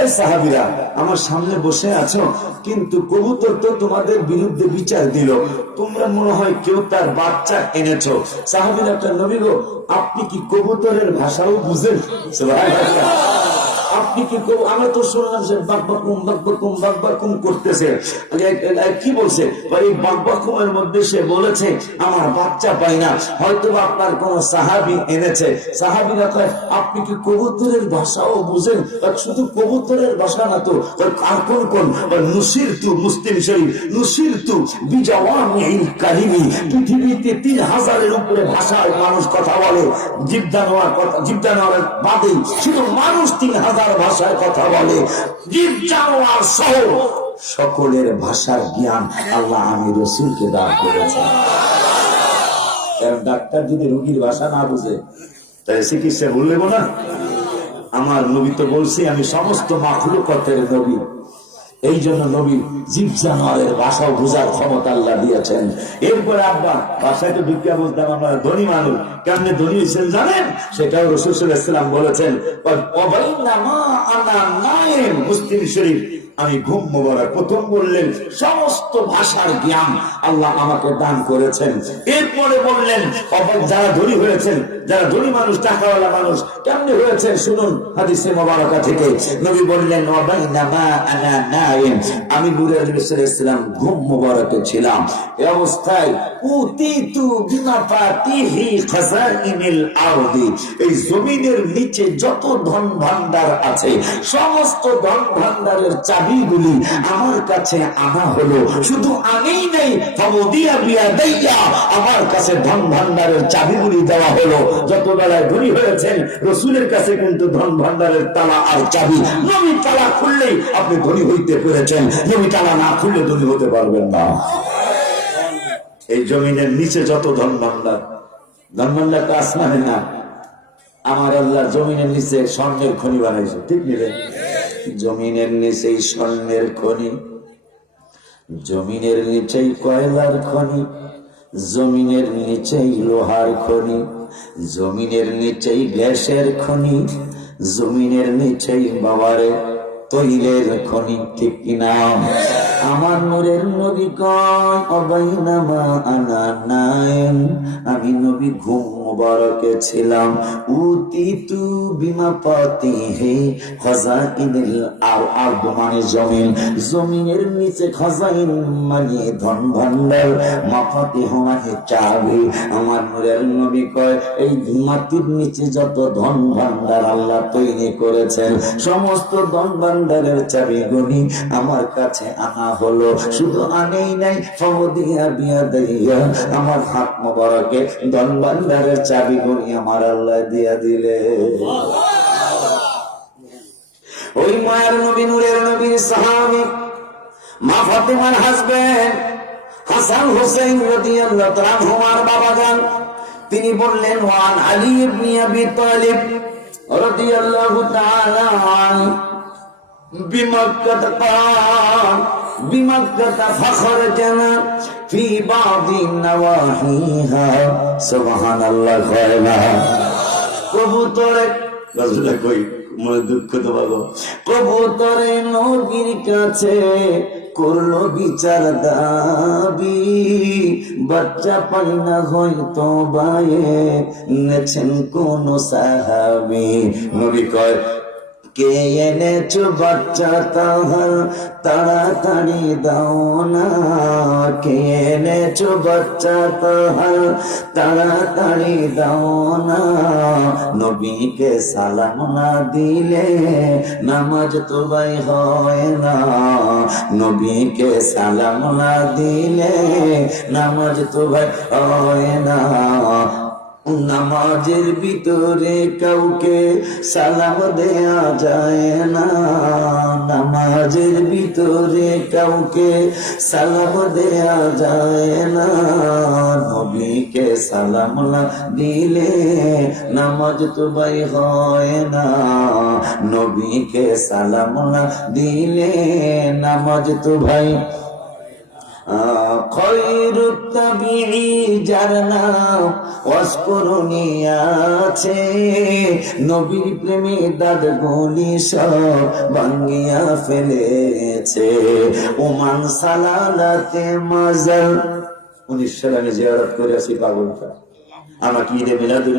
এই সাহাবীরা আমার সামনে বসে আছো, কিন্তু কবুতর তো তোমাদের বিরুদ্ধে বিচার দিল, তোমরা মনে হয় কেউ তার বাচ্চা এনেছো। সাহাবীরা, নবী গো, আপনি কি কবুতরের ভাষাও বুঝেন? সুবহানাল্লাহ। আপনি কি আমরা তো শুনলাম সে বাকবাকুম করতেছে, কি বলছে এই বাকবাকুমের মধ্যে সে বলেছে আমার বাচ্চা পাই না, হয়তো আপনার কোন সাহাবী এনেছে। সাহাবীরা কয় আপনি কি কবুতরের ভাষাও বুঝেন? শুধু কবুতরের ভাষা না তো, আর কোন কোন নুসিরতু, মুসলিম শরীফ, নুসিরতু বিজাওয়ামিল কালিমি, পৃথিবীতে 3000-এর উপরে ভাষায় মানুষ কথা বলে, জীব জানোয়ার বাদে শুধু মানুষ 3000 ভাষায় কথা বলে, জীব জানোয়ার সহ সকলের ভাষার জ্ঞান আল্লাহ আমি রাসূলকে দান করেছেন। ডাক্তার যদি রোগীর ভাষা না বুঝে তাই চিকিৎসা বললেব না? আমার নবী তো বলছি আমি সমস্ত মাখলুকাতের নবী, এই জন্য নবী জীব জানোয়ারের ভাষাও বোঝার ক্ষমতা আল্লাহ দিয়েছেন। এরপরে আব্বা ভাষায় তো ঢুকিয়া বলতাম আমরা ধনী মানুষ, কেমনে ধনী হয়েছেন জানেন? সেটাও রাসূল সাল্লাল্লাহু আলাইহি ওয়াসাল্লাম বলেছেন, মুসলিম শরীফ আমি ঘুম মোবারক। প্রথম বললেন সমস্ত ভাষার জ্ঞান আল্লাহ আমাকে দান করেছেন। এরপরে বললেন যারা ধনী হয়েছেন, যারা ধনী মানুষ, টাকাওয়ালা মানুষ কেমনে হয়েছেন শুনুন হাদিসে মোবারকা থেকে। নবী বললেন আমি নূরে নবী সাল্লাল্লাহু আলাইহি ওয়াসাল্লাম ঘুম মোবারকে ছিলাম, এই অবস্থায় উতিতু বিমাফাতিহি খাযাইনিল আরদি, এই জমিনের নিচে যত ধন ভান্ডার আছে সমস্ত ধন ভান্ডারের চাবিগুলি আমার কাছে আনা হলো। শুধু আনেই নেই, ফাওদিয়া বিয়াদাইয়া, আমার কাছে ধন ভান্ডারের চাবিগুলি দেওয়া হলো। যত বেলায় ধনী হয়েছেন রাসূলের কাছে কিন্তু ধন ভান্ডারের তালা আর চাবি, নবী তালা খুললেই আপনি ধনী হইতে পেরেছেন, নবী তালা না খুললে ধনী হতে পারবেন না। এই জমিনের নিচে যত ধন ভান্ডার, ধন ভান্ডার তো আসমানে না, আমার আল্লাহ জমিনের নিচে স্বর্ণের খনি বানাইছে, ঠিক নিলে জমিনের নিচেই স্বর্ণের খনি, জমিনের নিচেই কয়লার খনি, জমিনের নিচেই লোহার খনি, জমিনের নিচেই গ্যাসের খনি, জমিনের নিচেই বাবারে তৈলের খনি, ঠিক কিনা? আমার নূরের নবী কয় অবাইনামা আনা নাইম, আমি নবী ঘুম মুবারকে ছিলাম, উতিতু বিমাফাতিহি খাযাইনিল আরদ মানে জমিন, জমিনের নিচে খাযাইন মানে ধন ভান্ডার, মাফাতিহ মানে চাবি। আমার নূরের নবী কয় এই মাটির নিচে যত ধন ভান্ডার আল্লাহ তৈরি করেছেন সমস্ত ধন ভান্ডারের চাবিগুলি আমার কাছে আনা হলো। শুধু আনেই নাই, ফাওদিয়া বিয়াদাইয়া, আমার হাত মোবারকে ধন ভান্ডারের চাবিগুলি আমার আল্লাহ দিয়া দিলে। ওই মায়ের নবী নূরের নবীর সাহাবী মা ফাতেমার হাজবেন্ড হাসান হোসেন রাদিয়াল্লাহু তাআলা আনহুমার বাবা যান, তিনি বললেন ওয়ান আলী ইবনে আবি তালিব রাদিয়াল্লাহু তাআলা আনহু বিমাক্কাত কান বিমাক্কাত ফাখরাজানা ফি বাদি নওয়াহিহা, সুবহানাল্লাহ। কয়না কবুতরে রাসূলুল্লাহ কই মনে দুঃখ তো বাবা, কবুতরে নবীর কাছে করলো বিচার দাবি, বাচ্চা পাই না হয়তো বায়ে নেছেন কোন সাহাবী। নবী কয় কে এনেছো বাচ্চা তাহার তাড়াতাড়ি দাও না, কে এনেছো বাচ্চা তাহার তাড়াতাড়ি দাও না, নবীকে সালাম না দিলে নামাজ তো ভাই হয় না, নবীকে সালাম না দিলে নামাজ তো ভাই হয় না। নামাজের ভিতরে কাউকে সালাম দেয়া যায় না, নামাজের ভিতরে কাউকে সালাম দেয়া যায় না, নবীকে সালাম না দিলে নামাজ তো ভাই হয় না, নবীকে সালাম না দিলে নামাজ তো ভাই। খৈরুত তাবিঈ যার নাম ওয়াসকুরুনি আছে, নবীর প্রেমে দাঁত গুলি সব ভাঙ্গিয়া ফেলেছে। ওমান সালালাতে মাজার 19 সালে আমি জিয়ারত করে আসি পাগলটা। আমাকে ঈদে মিলাদুন,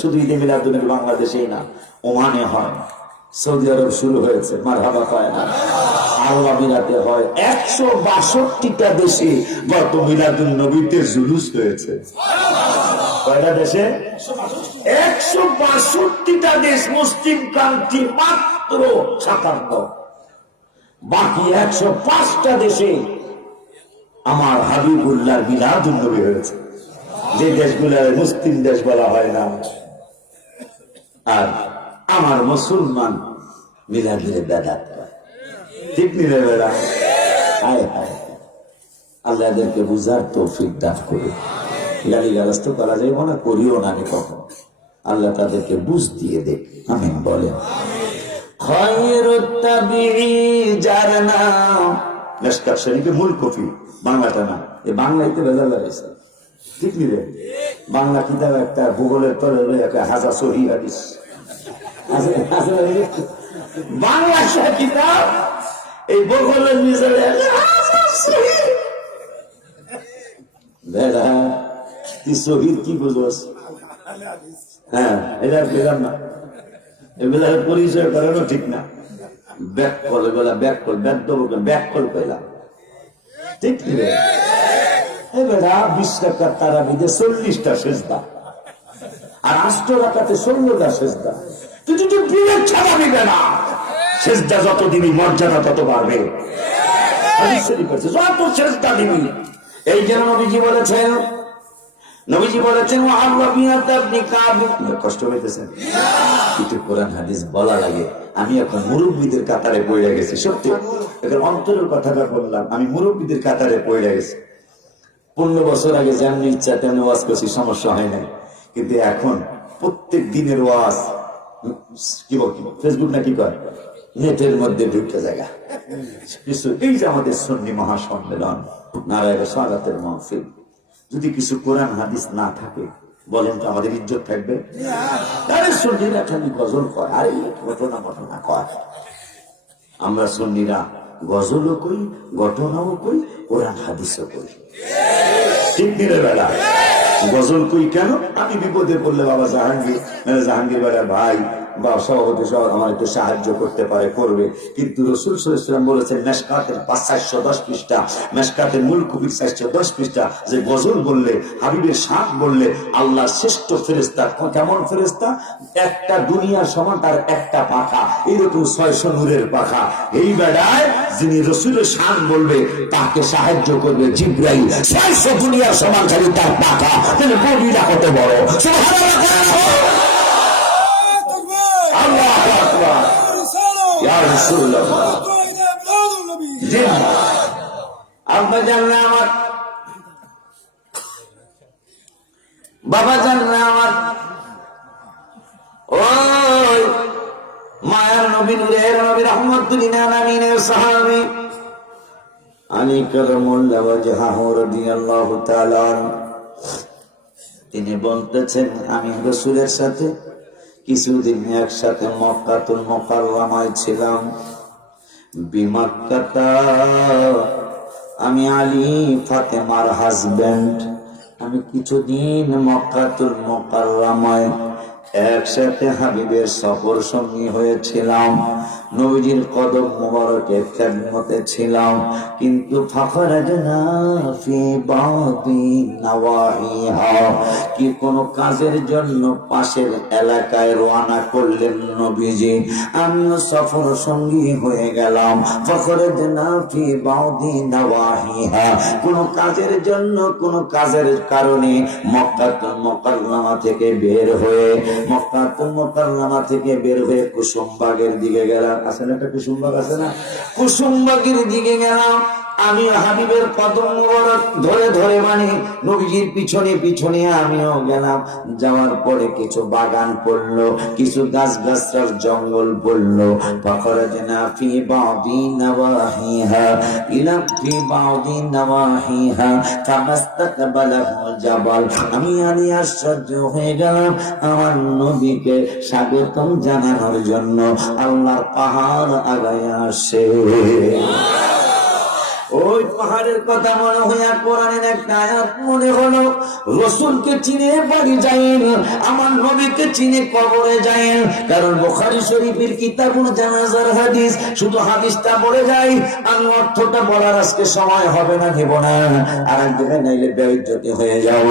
শুধু ঈদে মিলাদুন বাংলাদেশেই না ওমানে হয়, সৌদি আরব শুরু হয়েছে, মারহাবা পায় না, আল্লাহ মিলাতে হয়। 162টা দেশে গত মিলাদুন নবীতে জুলুস হয়েছে। কয়টা দেশে? 162টা দেশ, মুসলিম কান্ট্রি মাত্র 57। বাকি 105টা দেশে আমার হাবিবুল্লাহ মিলাদুন নবী হয়েছে, যে দেশগুলো মুসলিম দেশ বলা হয় না। আর আমার মুসলমান মিলাদুল বেদাত করে, ঠিক নিলে বেড়া। হায় হায়, আল্লাহ এদেরকে বুঝার তৌফিক দান করুন। গালি গালাজ তো করা যাবে না, করিও না আমি কখন। আল্লাহ তাদেরকে বুঝ দিয়ে দেখ, আমিন বলেন। খায়রুত তাবিঈ যার নাম, মিশকাত শরীফে মূল কপি, বাংলাটা না, এই বাংলাইতে বেজাল লাগাইছে, ঠিক নিলে। বাংলা কিতাব একটা ভূগোলের তলে একটা হাজার সহি হাদিস বাংলা কিতাব, এই ভূগোলের নিচে বেড়া তুই শহীদ কি বুঝোস? হ্যাঁ, এটা পেলাম না, এগুলা পরিচয় করানো ঠিক না। ব্যাক কল, এগুলা ব্যাক কল, ব্যাক কল পেলাম, ঠিক রে? এবারে 20 টাকার তারাবিতে 40টা সেজদা, আর 8 টাকাতে 16টা সেজদা। তুই বিবেক ছাড়া দিবে না, সেজদা যত দিবি মর্যাদা তত বাড়বে। যত সেজদা দিবি, এই জন্য নবীজি বলেছেন, কষ্ট হইতেছে একটু কোরআন হাদিস বলা লাগে। আমি এখন মুরব্বীদের কাতারে পড়ে গেছি, সত্যি অন্তরের কথাটা বললাম, আমি মুরব্বীদের কাতারে পড়ে গেছি। 15 বছর আগে যেমনি ইচ্ছা তেমনি ওয়াজ করছি, সমস্যা হয় না। কিন্তু এখন প্রত্যেক দিনের ওয়াজ কি বল, ফেসবুক না কি কয়, নেটের মধ্যে ঢুকতে জায়গা কিছু। এই যে আমাদের সুন্নি মহাসম্মেলন, নারায়ণ সালাতের মাহফিল, যদি কিছু কোরআন হাদিস না থাকে, বলেন তো আমাদের ইজ্জত থাকবে? সুন্নিরা খালি গজল কয়, আর ঘটনা কয়। আমরা সুন্নিরা গজলও কই, ঘটনাও কই, কোরআন হাদিসও কই, ঠিক দিনের বেলা। গজল কই কেন? আমি বিপদে পড়লে বাবা জাহাঙ্গীর বেড়া ভাই বা সভাপতি সহ আমার একটু সাহায্য করতে পারে, করবে। কিন্তু রাসূল সাল্লাল্লাহু আলাইহি ওয়াসাল্লাম বলেছেন, মেশকাতের 410 পৃষ্ঠা, মেশকাতের মূল কবির 410 পৃষ্ঠা, যে গজল বললে, হাবিবের শান বললে, আল্লাহর শ্রেষ্ঠ ফেরেশতা, কেমন ফেরেশতা? একটা দুনিয়ার সমান তার একটা পাখা, এইরকম 600 নূরের পাখা। এই বেড়ায় যিনি রাসূলের শান বলবে, তাকে সাহায্য করবে জিবরাইল, 600 দুনিয়ার সমান খালি তার পাখা। তাহলে বলিটা কত বড়! সুবহানাল্লাহ, আল্লাহু আকবার, ইয়া রাসূলুল্লাহ। আব্বা জানলে আমার, বাবা জানলে আমার, ওই মায়ার নবী, নূরের নবী, রাহমাতুল লিল আলামিনের সাহাবী আলী কারামাল্লাহু ওয়াজহাহু রাদিয়াল্লাহু তাআলা, তিনি বলতেছেন, আমি রাসূলের সাথে কিছুদিন একসাথে মক্কাতুল মুকাররমায় ছিলাম। বিমাক্কাতা, আমি আলী ফাতেমার হাজবেন্ড, আমি কিছুদিন মক্কাতুল মুকাররমায় একসাথে হাবিবের সফর সঙ্গী হয়েছিলাম, নবীজির কদম মোবারকের খেদমতে ছিলাম। কিন্তু ফাখরাজনা ফি বাদি নওয়াহিহা, কি কোন কাজের জন্য পাশের এলাকায় রওনা করলেন নবীজি, আমিও সফর সঙ্গী হয়ে গেলাম। ফাখরাজনা ফি বাদি নওয়াহিহা, কোন কাজের জন্য, কোন কাজের কারণে মক্কাতুল মুকাররমা থেকে বের হয়ে, মক্কাতুল মুকাররমা থেকে বের হয়ে কুসুমবাগের দিকে গেলাম। আছে না একটা কুসুমবাগ, আছে না? কুসুমবাগের দিকে গেলাম। আমি হাবিবের কদম মোবারক ধরে ধরে, মানে নবীজির পিছনে পিছনে আমিও গেলাম। যাওয়ার পরে কিছু বাগান পড়লো, কিছু গাছ গাছরার জঙ্গল পড়লো। ফাখরাজনা ফি বাদি নওয়াহিহা ইলা ফি বাদি নওয়াহিহা ফামাস্তাকবালাহু জাবাল। আমি আলী আশ্চর্য হয়ে গেলাম, আমার নবীকে স্বাগতম জানানোর জন্য আল্লাহর পাহাড় আগায় আসে। ও ওই পাহাড়ের কথা মনে হইয়া কোরআনের একটা আয়াত মনে হলো, রসুলকে চিনে বাড়ি যাইন, আমার নবীকে চিনে কবরে যাইন। কারণ বুখারী শরীফের কিতাবুল জানাজার হাদিস, শুধু হাদিসটা বলে যাই, আমি অর্থটা বলার আজকে সময় হবে না, দেব না, আর এক জায়গায় নাইলে বেইজ্জতি হয়ে যাব।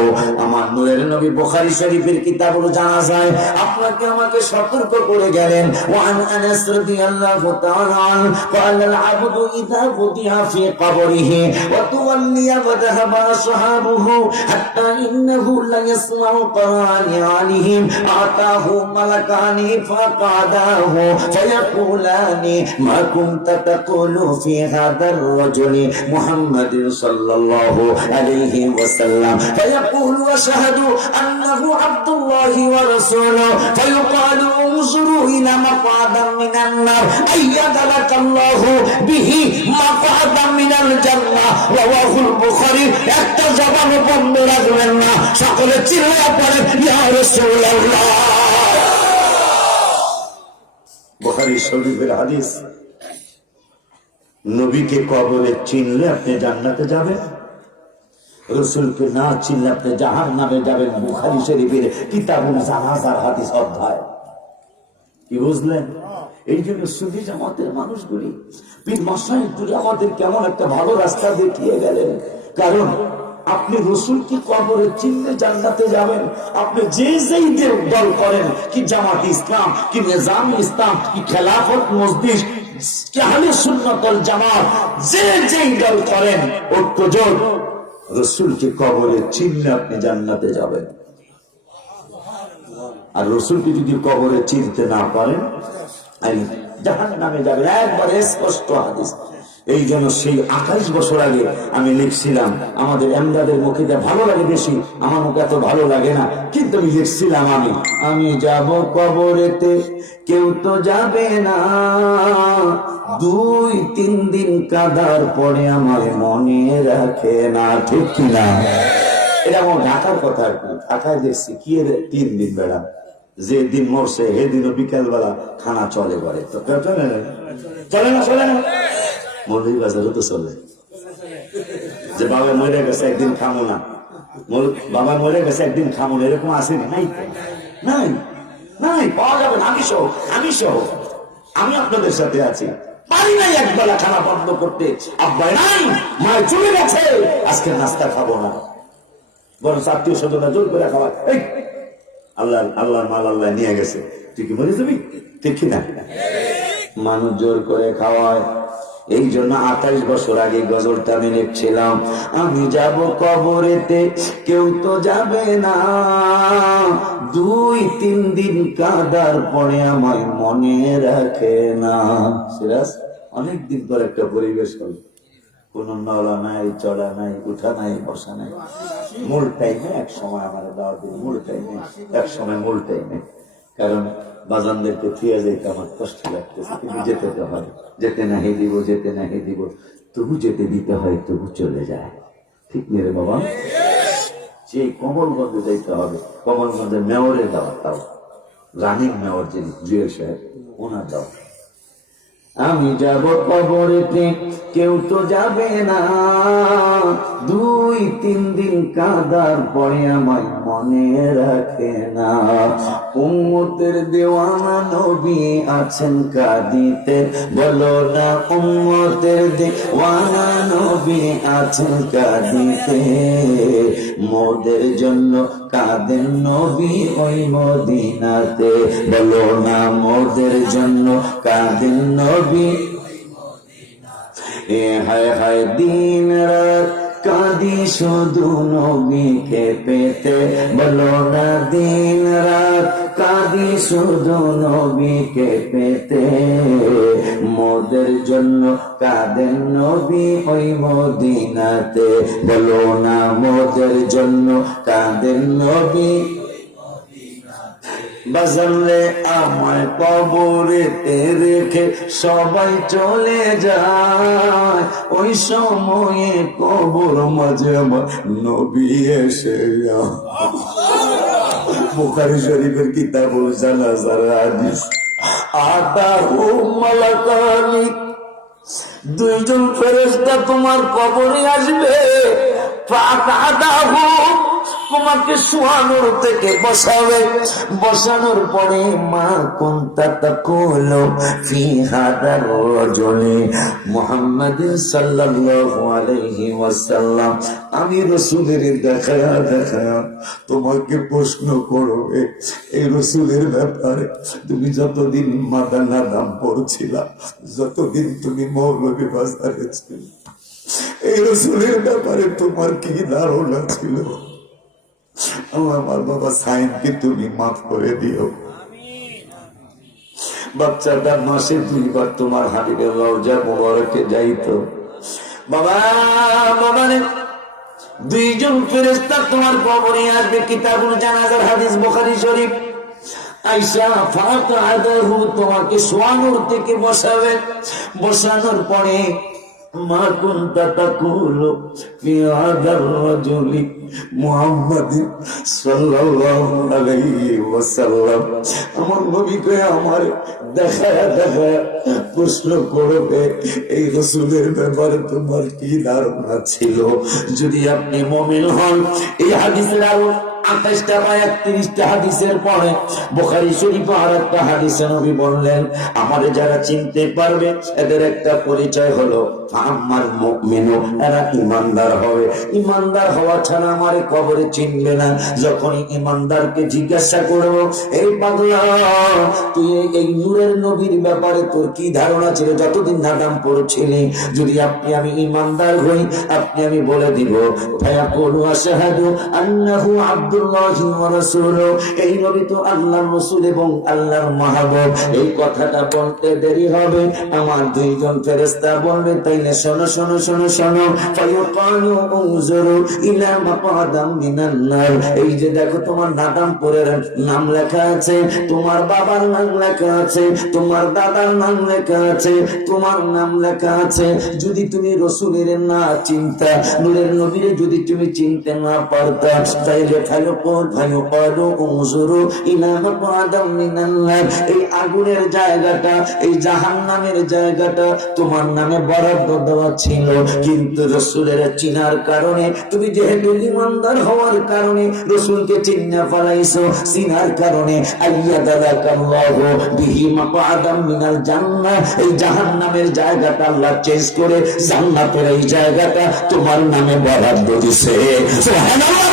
আমার নূরের নবী বুখারী শরীফের কিতাবুল জানাজায় আপনাকে আমাকে সতর্ক করে গেলেন। ওয়ান আনাস রাদিয়াল্লাহু তাআলা আনহু قال العبد إذا وضع في قبره وتولي وذهب أصحابه حتى إنه ليسمع قرانيهم أتاه ملكان فقعداه فيقولان ما كنت تقول في هذا الرجل محمد صلى الله عليه وسلم فيقول أشهد أنه عبد الله ورسوله فيقال انظروا إلى مقعدا من النار أيد لك الله به مقعدا من الجنة رواه البخاري। একটা জবান বন্ধ রাখবেন না, সকলে চিল্লায়া পড়েন ইয়া রাসূলুল্লাহ। বুখারী শরীফের হাদিস, নবীকে কবরে চিনলে আপনি জান্নাতে যাবেন, রাসূলকে না চিনলে আপনি জাহান্নামে যাবেন। বুখারী শরীফের কিতাবুল জানাজার হাদিস অধ্যায়। কি বুঝলেন? এই জন্য সুফি জামাতের মানুষগুলি পীর মাশায়েখগুলি আমাদের কেমন একটা ভালো রাস্তা দেখিয়ে গেলেন। কারণ আপনি রসুলকে কবরে চিনলে জান্নাতে যাবেন। আপনি যে যেই দল করেন, কি জামাত ইসলাম, কি নিজাম ইসলাম, কি খেলাফত মজলিস, কি আহলে সুন্নাত ওয়াল জামাত, যে যেই দল করেন, ঐক্যজোট, রসুলকে কবরে চিনলে আপনি জান্নাতে যাবেন। আর রসুলকে যদি কবরে চিনতে না পারেন, জাহান্নামে যাবেন, একবারে স্পষ্ট হাদিস। এই জন্য সেই 28 বছর আগে আমি লিখছিলাম, আমাদের এমদাদের মুখে ভালো লাগে বেশি, আমার মুখে এত ভালো লাগে না, কিন্তু আমি লিখছিলাম, আমি যাব কবরেতে কেউ তো যাবে না, 2-3 দিন কাদার পরে আমার মনে রাখে না। ঠিক কিনা? এটা আমার ঢাকার কথা আর কি। ঢাকায় দেখছি কি 3 দিন বেড়া, যে দিন মরছে সেদিনও বিকেল বেলা খানা চলে করে। তো চলে না, চলে না, চলে না, মৌলভী বাজারও তো চলে। যে বাবা মরে গেছে একদিন খামো না, বাবা মরে গেছে একদিন খামো না, এরকম আসেনি? নাই, নাই, নাই, পাওয়া যাবে না। আমি সহ আমি আপনাদের সাথে আছি, পারি নাই একবেলা খানা বন্ধ করতে। আব্বাই নাই, মায় চলে গেছে, আজকে নাস্তা খাবো না, বরং আত্মীয় স্বজনরা জোর করে খাওয়া। আল্লাহর মাল আল্লাহ নিয়ে গেছে, তুই কি মরে যাবি? ঠিক কিনা? মানুষ জোর করে খাওয়ায়। এই জন্য 28 বছর আগে গজলটা আমি লিখছিলাম, আমি যাব কবরেতে কেউ তো যাবে না, 2-3 দিন কাদার পরে আমায় মনে রাখে না। সিরাজ অনেকদিন পর একটা পরিবেশ হল, কোন নলা নাই, চড়া নাই, উঠা নাই, বসা নাই, মূল টাইমে এক সময় আমার দাওয়া দিল, মূল টাইমে এক সময় মূল টাইমে। কারণ বাজানদেরকে ফিরে যেতে আমার কষ্ট লাগতেছে, কিন্তু যেতে তো হয়, যেতে নাহি দিব, যেতে নাহি দিব, তবু যেতে দিতে হয়, তবু চলে যায়। ঠিক নেই রে বাবা? যে কমলগঞ্জে যাইতে হবে, কমলগঞ্জের মেয়রের দাওয়াত, তাও রানিং মেয়র যিনি জুয়েল সাহেব, ওনার দাওয়াত। আমি যাব কবরেতে কেউ তো যাবে না, 2-3 দিন কাদার পরে আমায় মনে রাখে না। উম্মতের দেওয়ানা নবী আছেন কাঁদিতে, বলো না উম্মতের দেওয়ানা নবী আছেন কাঁদিতে, মোদের জন্য কাঁদেন নবী ওই মদিনাতে, বলো না মোদের জন্য কাঁদেন নবী। হায় হায় দিন রাত কাঁদি শুধু নবীকে পেতে, বলো না দিন রাত কাঁদি শুধু নবীকে পেতে, মোদের জন্য কাঁদেন নবী ওই মদিনাতে, বলো না মোদের জন্য কাঁদেন নবী। বাজালে আমায় কবরেতে রেখে সবাই চলে যায়, ওই সময়ে কবর মাঝে আমার নবী এসে যায়। বুখারী শরীফের কিতাবুল জানাজার হাদিস, আতাহু মালাকানি দুইজন ফেরেশতা তোমার কবরে আসবে, তোমাকে শোয়ানোর থেকে বসাবে। বসানোর পরে মা কুনতা তাকুলু ফি হাদার রাজুলি মুহাম্মাদিন সাল্লাল্লাহু আলাইহি ওয়াসাল্লাম, আমি রাসূলের দেখায়া দেখায়া তোমাকে প্রশ্ন করবে এই রাসূলের ব্যাপারে। তুমি যতদিন মাথা নাদাম পড়ছিলা, যতদিন তুমি মৌলভী বাজারে ছিলে, এই রাসূলের ব্যাপারে তোমার কি ধারণা ছিল? আমার বাবা সাইনকে তুমি মাফ করে দিও। বাচ্চাটা মাসে 2 বার তোমার হাবিবের রওজা মুবারকে যাইতো। বাবা বাবা রে, 2 জন ফেরেশতা তোমার কবরে আসবে। কিতাবুল জানাজার হাদিস বুখারী শরীফ। আয়েশা ফাতাহাদাহু, তোমাকে শোয়ানোর থেকে বসাবে। বসানোর পরে মা কুনতা তাকুলু ফি হাদার রাজুলি মুহাম্মাদিন সাল্লাল্লাহু আলাইহি ওয়াসাল্লাম, আমার নবীকে আমার দেখায়া দেখায়া প্রশ্ন করবে এই রাসূলের ব্যাপারে তোমার কি ধারণা ছিল? যদি আপনি মুমিন হন, এই হাদিসের আরো 28টা বা 31টা হাদিসের পরে বুখারী শরীফে আরেকটা হাদিসে নবী বললেন, আমারে যারা চিনতে পারবে এদের একটা পরিচয় হলো আমার মুমিনু, এরা ঈমানদার হবে। ঈমানদার হওয়া ছাড়া আমারে কবরে চিনবে না। যখন ঈমানদারকে জিজ্ঞাসা করব, এই পাগলা তুই এই নূরের নবীর ব্যাপারে তোর কি ধারণা ছিল যতদিন নাম পড়ছিলি? যদি আপনি আমি ঈমানদার হই, আপনি আমি বলে দিব ফায়াকুলু আশহাদু আন্নাহু আব্দুল্লাহি ওয়া রাসূলুহু, এই নবী তো আল্লাহর রাসূল এবং আল্লাহর মাহবুব। এই কথাটা বলতে দেরি হবে, আমার 2 জন ফেরেশতা বলবে তাইলে শোনো শোনো শোনো শোনো। ফায়াকালু উনজুরু ইলা মাকাদাম মিনান নার, এই যে দেখো তোমার নাদামপুরের নাম লেখা আছে, তোমার বাবার নাম লেখা আছে, তোমার দাদার নাম লেখা আছে, তোমার নাম লেখা আছে। যদি তুমি রাসূলের না চিন্তা, নূরের নবীর যদি তুমি চিনতে না পারতা, তাইলে ফায়াকালু উনজুরু ইলা মাকাদাম মিনান নার, এই আগুনের জায়গাটা, এই জাহান্নামের জায়গাটা তোমার নামে বরাদ্দ দেওয়া ছিল। কিন্তু রাসূলের চিনার কারণে, তুমি যেহেতু ঈমানদার হওয়ার কারণে রাসূলকে চিন্না ফলাইছো, চিনার কারণে আইয়াদালাকাল্লাহু বিহি মাকআদাম মিনাল জান্নাহ, এই জাহান্নামের জায়গাটা আল্লাহ চেঞ্জ করে জান্নাতের এই জায়গাটা তোমার নামে বরাদ্দ দিয়েছে। সুবহানাল্লাহ।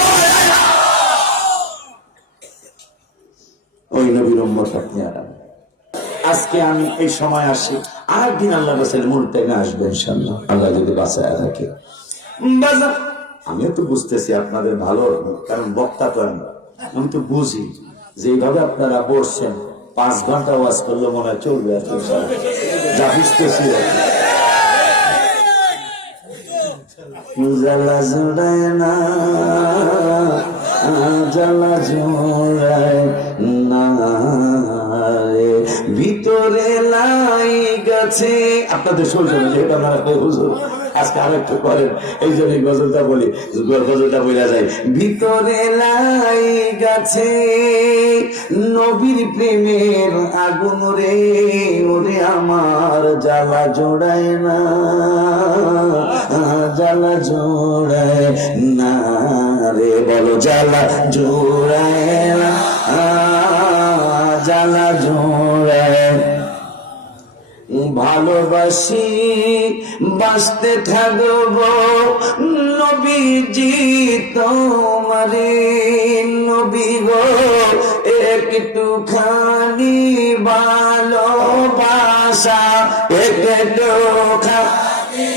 ওই নবীর উম্মত আপনি আর আমি। আজকে আমি এই সময় আসি, আরেকদিন আল্লাহ রাসূল মূল টাইমে আসবে ইনশাআল্লাহ, আল্লাহ যদি বাঁচায় রাখে। আমিও তো বুঝতেছি আপনাদের ভালো, কারণ বক্তা তো আমি তো বুঝি যে এইভাবে আপনারা বসছেন 5 ঘন্টা ওয়াজ করলে মনে হয় চলবে আর কি, যা বুঝতেছি। জ্বালা জোড়ায় না, জ্বালা জোড়ায় না রে, ভিতরে লাই গেছে। আপনাদের শুনছেন যেহেতু আপনারা হুজুর আজকে আরেকটু করেন, এই জন্য গজলটা বলি, গজলটা বোঝা যায়। ভিতরে লাই গেছে নবীর প্রেমের আগুন রে, ওরে আমার জ্বালা জোড়ায় না, জ্বালা জোড়ায় না রে, বলো জ্বালা জোড়ায় না, জ্বালা জোড়ায়। ভালোবাসি বাঁচতে থাকব নবীজি তোমারে, নবী গো একটুখানি ভালোবাসা, একটুখানি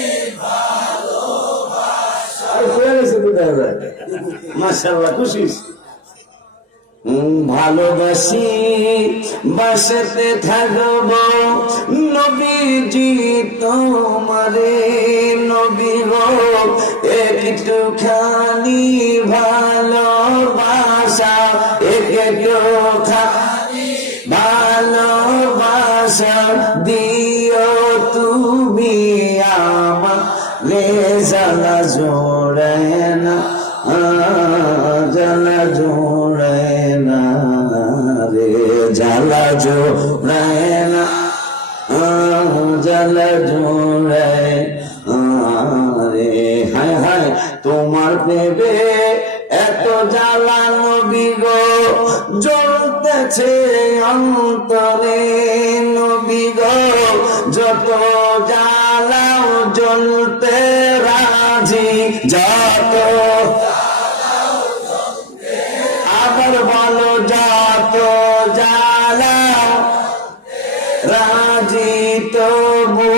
মাশাআল্লাহ, খুশি। ভালোবাসি বাসতে থাকব নবীজি তোমারে, নবী গো একটুখানি ভালোবাসা, একটুখানি ভালোবাসা দিও তুমি আমারে, জ্বালা জোড়ায় না, জ্বালা জোড়ায় না রে, জ্বালা জোড়ায় না। জ্বালা জোড়ে আরে হায় হায় তোমার প্রেমে এত জ্বালা নবী গো জ্বলতেছে অন্তরে নবী গো যত জ্বালাও জ্বলতে রাজি যত আবার বলো যত জ্বালাও রাজি তবু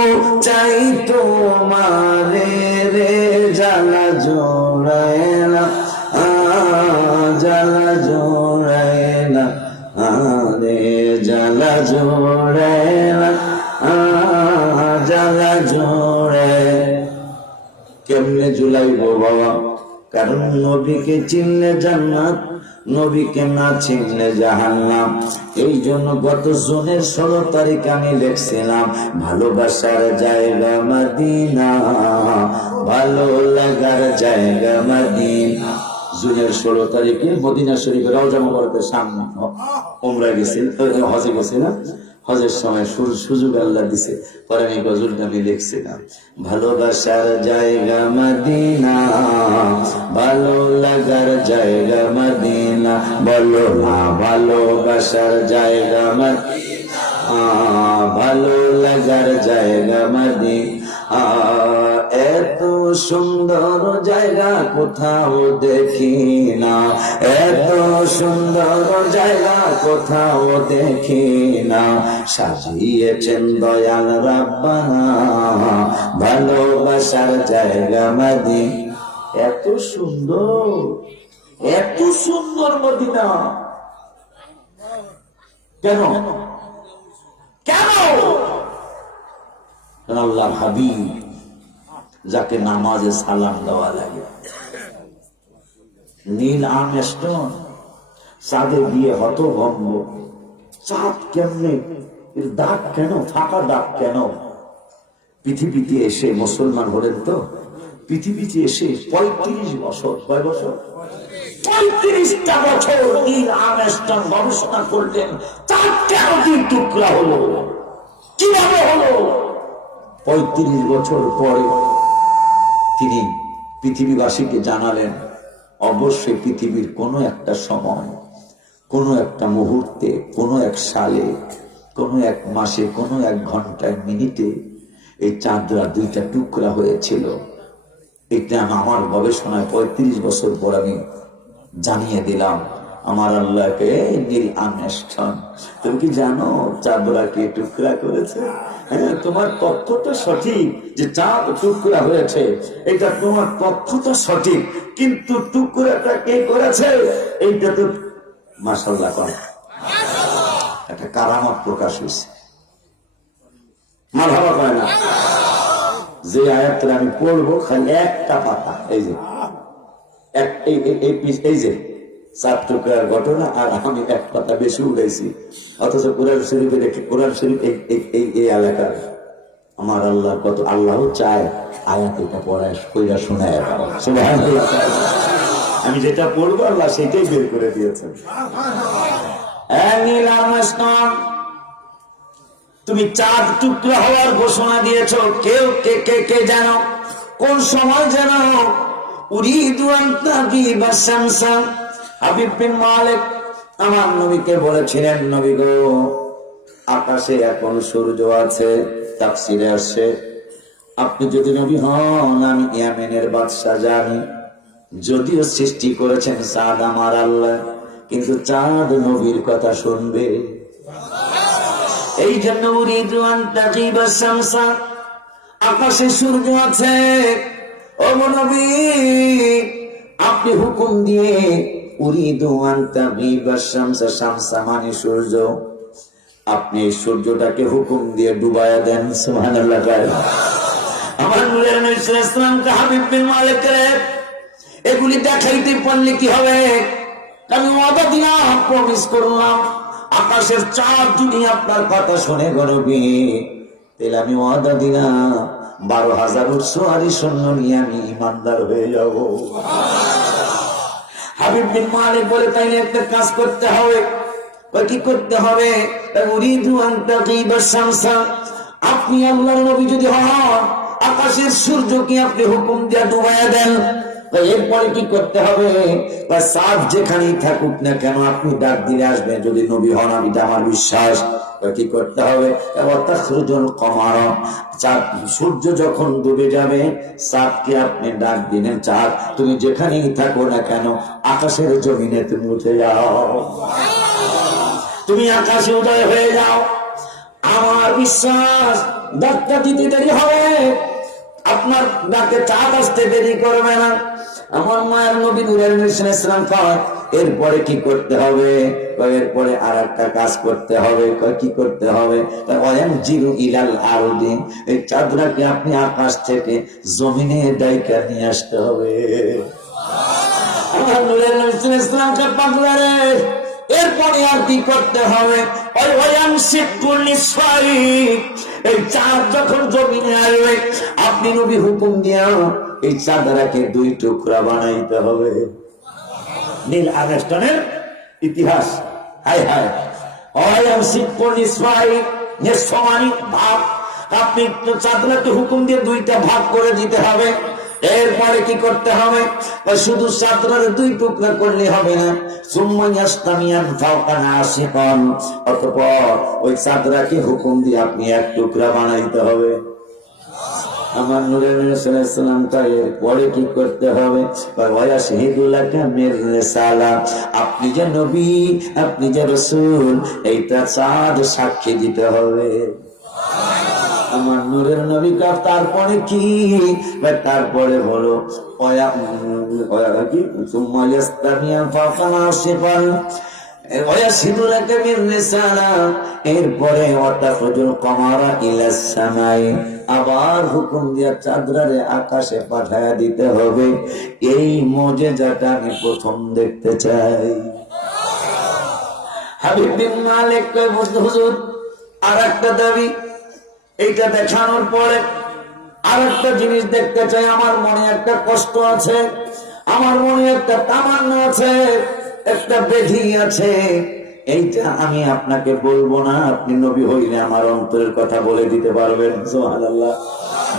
চাই তোমারে রে জ্বালা জোড়ায় না জ্বালা জোড়ায় না রে জ্বালা জোড়ায় না জ্বালা জোড়ায় কেমনে জুলাইবো বাবা কারণ নবীকে চিনলে জান্নাত নবীকে না চিনলে জাহান্নাম এই জন্য গত জুনের 16 তারিখ আমি লিখছিলাম ভালোবাসার জায়গা মদিনা ভালো লাগার জায়গা মদিনা জুনের 16 তারিখে মদিনা শরীফের রওজা মুবারকের সামনে উমরা গেছি হজে গেছি না হজের সময় সুযোগ আল্লাহ দিছে পরে আমি গজলটা আমি লিখছিলাম ভালোবাসার জায়গা মদিনা ভালো লাগার জায়গা মদিনা বলো না ভালোবাসার জায়গা মদিনা ভালো লাগার জায়গা মদিনা এত সুন্দর জায়গা কোথাও দেখি না এত সুন্দর জায়গা কোথাও দেখি না সাজিয়েছেন দয়াল রাব্বানা ভালোবাসার জায়গা মদিনা এত সুন্দর মদিনা কেন কেন আল্লাহ হাবিব যাকে নামাজে সালাম দেওয়া লাগে নীল আর্মস্ট্রং চাঁদে গিয়ে হতভম্ব চাঁদ কেমনে এর দাগ কেন ফাঁকা দাগ কেন পৃথিবীতে এসে মুসলমান হলেন তো পৃথিবীতে এসে 35 বছর কয় বছর 35টা বছর নীল আর্মস্ট্রং গবেষণা করলেন চাঁদ কেন 2 টুকরা হলো কিভাবে হলো 35 বছর পরে তিনি পৃথিবীবাসীকে জানালেন অবশ্যই পৃথিবীর কোনো একটা সময় কোনো একটা মুহূর্তে কোনো এক সালে কোনো এক মাসে কোনো এক ঘন্টায় মিনিটে এই চাঁদরা 2টা টুকরা হয়েছিল এটা আমার গবেষণায় 35 বছর পর আমি জানিয়ে দিলাম আমার আল্লাহকে নীল আর্মস্ট্রং তুমি কি জানো চাঁদরাকে টুকরা করেছে হ্যাঁ তোমার তথ্যটা সঠিক যে চাঁদ টুকরা হয়েছে এটা তোমার তথ্যটা সঠিক কিন্তু টুকরাটা কে করেছে এইটা তো মাশাআল্লাহ করে একটা কারামত প্রকাশ হয়েছে মারহাবা করে না যে আয়াতটা আমি পড়বো খালি একটা পাতা এই যে এই যে 4 টুকরার ঘটনা আর আমি এক পাতা বেশি উড়াইছি অথচ কোরআন শরীফে দেখে কোরআন শরীফ এই এলাকার আমার আল্লাহ কত আল্লাহ চায় আয়াত এটা পড়ায় কইরা শোনায় সুবহানাল্লাহ আমি যেটা পড়বো আল্লাহ সেটাই বের করে দিয়েছেন তুমি 4 টুকরা হওয়ার ঘোষণা দিয়েছো কেউ কে জানো কোন সময় জানো উরিদু আন তাগিবা শামসা হাবিব বিন মালিক আমার নবীকে বলেছিলেন নবী গো আকাশে এখন সূর্য আছে তাফসীরে আসে আপনি যদি নবী হন আমি ইয়ামেনের বাদশা জানি যদিও সৃষ্টি করেছেন চাঁদ আমার আল্লাহ কিন্তু চাঁদ নবীর কথা শুনবে এই জন্য উরিদু আন তাগিবা শামসা আকাশে সূর্য আছে ও নবী আপনি হুকুম দিয়ে উরিদু আন তাগিবা শামসা শামসা মানে সূর্য আপনি সূর্যটাকে হুকুম দিয়ে ডুবায়া দেন সুবহানাল্লাহ আমার নূরের নবী সাল্লাল্লাহু আলাইহি ওয়াসাল্লাম হাবিব বিন মালিক এগুলি দেখাইতে পারলে কি হবে আমি ওয়াদা দিলাম প্রমিস করলাম আকাশের চাঁদ যদি আপনার কথা শুনে গরবি তাহলে আমি ওয়াদা দিলাম 12,000 উটসওয়ারি সৈন্য নিয়ে আমি ইমানদার হয়ে যাব হাবিব বিন মালিক বলে তাইলে একটা কাজ করতে হবে কি করতে হবে উরিদু আন তাগিবা শামসা আপনি আল্লাহর নবী যদি হন, আকাশের সূর্যকে আপনি হুকুম দিয়ে ডুবাইয়া দেন, এরপরে কি করতে হবে? চাঁদ যেখানেই থাকুক না কেন আপনি ডাক দিলে আসবেন, যদি নবী হন, আমি আমার বিশ্বাস। কি করতে হবে? সূর্য যখন ডুবে যাবে, চাঁদকে আপনি ডাক দিলেন, চাঁদ তুমি যেখানেই থাকো না কেন আকাশের জমিনে তুমি উঠে যাও, তুমি আকাশে উদয় হয়ে যাও। আমার বিশ্বাস ডাকটা দিতে দেরি হবে, আপনার ডাকে চাঁদ আসতে দেরি করবে না। আমার মায়ের নবী নূরের ইসলাম কয় এরপরে কি করতে হবে? এরপরে আর একটা কাজ করতে হবে। কি করতে হবে? এই চাঁদটাকে আপনি আকাশ থেকে জমিনে ডাইকা নিয়ে আসতে হবে। আমার নূরের ইসলামকে পাগলারে এরপরে আর কি করতে হবে? এই চাঁদ যখন জমিনে আসবে, আপনি নবী হুকুম দিয়া এই চাঁদটাকে 2 টুকরা বানাইতে হবে। নীল আর্মস্ট্রংয়ের ইতিহাস। হায় হায়, ভাগ। আপনি চাঁদটাকে হুকুম দিয়ে 2টা ভাগ করে দিতে হবে। এরপরে কি করতে হবে? শুধু চাঁদটার 2 টুকরা করলে হবে না, অতঃপর ওই চাঁদটাকে হুকুম দিয়ে আপনি 1 টুকরা বানাইতে হবে। আমার নূরের ইসলাম পরে কি করতে হবে? আপনি যে নবী, আপনি যে রাসূল, এইটা চাঁদ সাক্ষী দিতে হবে। আমার নূরের নবী কা তারপরে কি? তারপরে হলো এরপরে আবার হুকুম দিয়া চাঁদরারে আকাশে পাঠায়া দিতে হবে। এই মুজিজাটা আমি প্রথম দেখতে চাই। হাবিব বিন মালিক কয় হুজুর আর একটা দাবি, এইটা দেখানোর পরে আর একটা জিনিস দেখতে চাই। আমার মনে একটা কষ্ট আছে, আমার মনে একটা তামান্না আছে, একটা ব্যাধি আছে। এইটা আমি আপনাকে বলবো না, আপনি নবী হইলে আমার অন্তরের কথা বলে দিতে পারবেন। সুবহানাল্লাহ।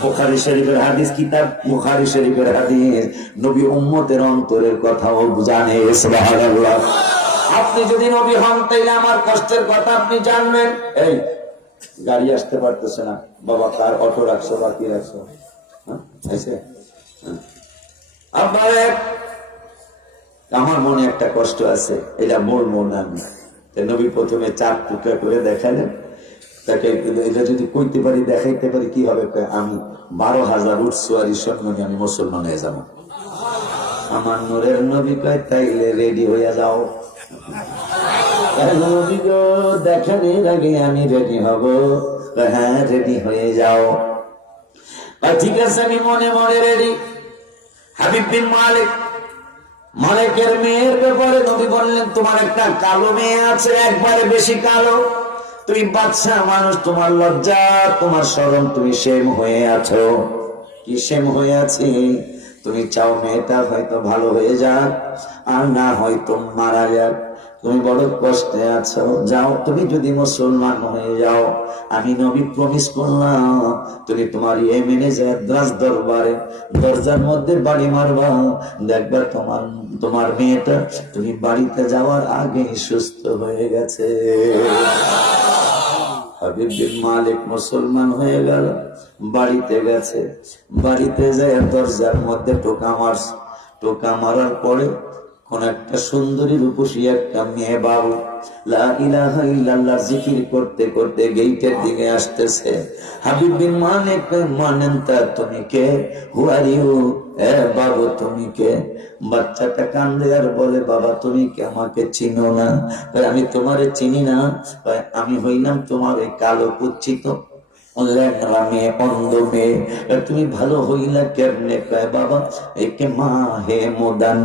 বুখারী শরীফের হাদিস, কিতাব বুখারী শরীফের হাদিস, নবী উম্মতের অন্তরের কথাও জানে। সুবহানাল্লাহ। আপনি যদি নবী হন তাইলে আমার কষ্টের কথা আপনি জানবেন। এই গাড়ি আসতে পারতেছে না বাবা, কার অটো রাখছো বা কি রাখছো? আমার মনে একটা কষ্ট আছে, এটা বলবো না আমি। নবী প্রথমে 4 টুকরা করে দেখালেন, তাকে এটা যদি কইতে পারি, দেখাইতে পারি, কি হবে? আমি 12,000 উট সওয়ারি সৈন্য নিয়ে আমি মুসলমান হয়ে যাবো। আমার নূরের নবী কয় তাইলে রেডি হয়ে যাও। দেখানোর আগে আমি রেডি হব। হ্যাঁ, রেডি হয়ে যাও। ঠিক আছে, আমি মনে মনে রেডি। হাবিব বিন মালিক, মালিকের মেয়ের ব্যাপারে নবী বললেন, তোমার একটা কালো মেয়ে আছে, একবারে বেশি কালো। তুমি বাচ্চা মানুষ, তোমার লজ্জা, তোমার শরম, তুমি শেম হয়ে আছো। কি শেম হয়ে আছি? তুমি চাও মেয়েটা হয়তো ভালো হয়ে যাক, আর না হয়তো মারা যাক। তুমি বড় কষ্টে আছো, যাও, তুমি যদি মুসলমান হয়ে যাও, আমি নবী প্রমিস করলাম, তুমি তোমার ইয়েমেনে যায় রাজ দরবারে দরজার মধ্যে বাড়ি মারবা, দেখবা তোমার মেয়েটা তুমি বাড়িতে যাওয়ার আগে সুস্থ হয়ে গেছে। হাবিব বিন মালিক মুসলমান হয়ে গেল, বাড়িতে গেছে, বাড়িতে যায় দরজার মধ্যে টোকা মারার পরে কোন একটা সুন্দরী রূপসী একটা মেয়ে বাবু লা ইলাহা ইল্লাল্লাহ জিকির করতে করতে গেটের দিকে আসতেছে। হাবিব বিন মালিক মানেন তা, তুমি কে? হু আর ইউ? বাবু তুমি কে? বাচ্চাটা কান্দে আর বলে, বাবা তুমি কি আমাকে চিনো না? আমি তোমারে চিনি না, আমি হইলাম তোমার এই কালো কুচ্ছিত তুমি ভালো হইলা কেমনে? বাবা একে মা হে মোদান,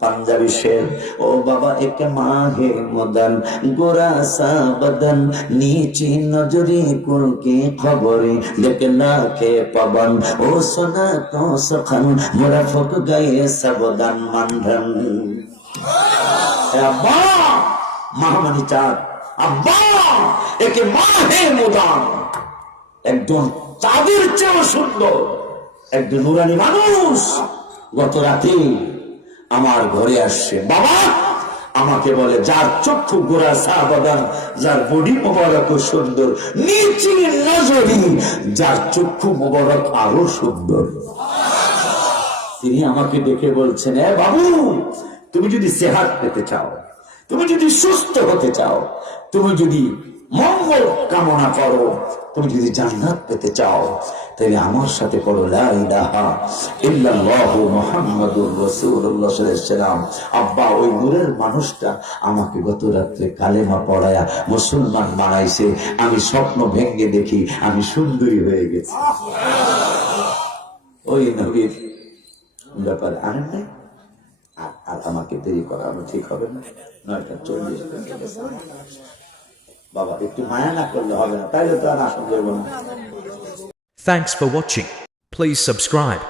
পাঞ্জাবি শের, ও বাবা একে মা হে মোদান, গোরা সা বদন, নিচি নজরি কুলকি খবরি, দেখে না কে পাবন, ও সোনা তো সখান, মোরা ফুক গায়ে সাবধান মানধন। আব্বা মহামানী চাঁদ, আব্বা একে মা হে মোদান, একজন চাঁদের চেয়েও সুন্দর একজন নুরানি মানুষ গত রাতে আমার ঘরে আসছে। বাবা আমাকে বলে, যার চক্ষু গোড়া সাবাদান, যার বডি মোবারক সুন্দর, নিচে নজরি যার চক্ষু মোবারক আরো সুন্দর। তিনি আমাকে দেখে বলছেন, এ বাবু, তুমি যদি সেহাত পেতে চাও, তুমি যদি সুস্থ হতে চাও, তুমি যদি মঙ্গল কামনা করো, তুমি যদি জান্নাত পেতে চাও, তাহলে আমার সাথে পড়ো লা ইলাহা ইল্লাল্লাহু মুহাম্মাদুর রাসূলুল্লাহ সাল্লাল্লাহু আলাইহি ওয়াসাল্লাম। আব্বা ওই নূরের মানুষটা আমাকে গত রাত্রে কালেমা পড়ায়া মুসলমান বানাইছে। আমি স্বপ্ন ভেঙে দেখি আমি সুন্দরী হয়ে গেছি। ওই নবীর ব্যাপারে আনেন নাই? আর আমাকে দেরি করানো ঠিক হবে না। 9:40 বাবা একটু মায়া না করলে হবে না, তাইলে তো আর আসন দেব না। Thanks for watching. Please subscribe.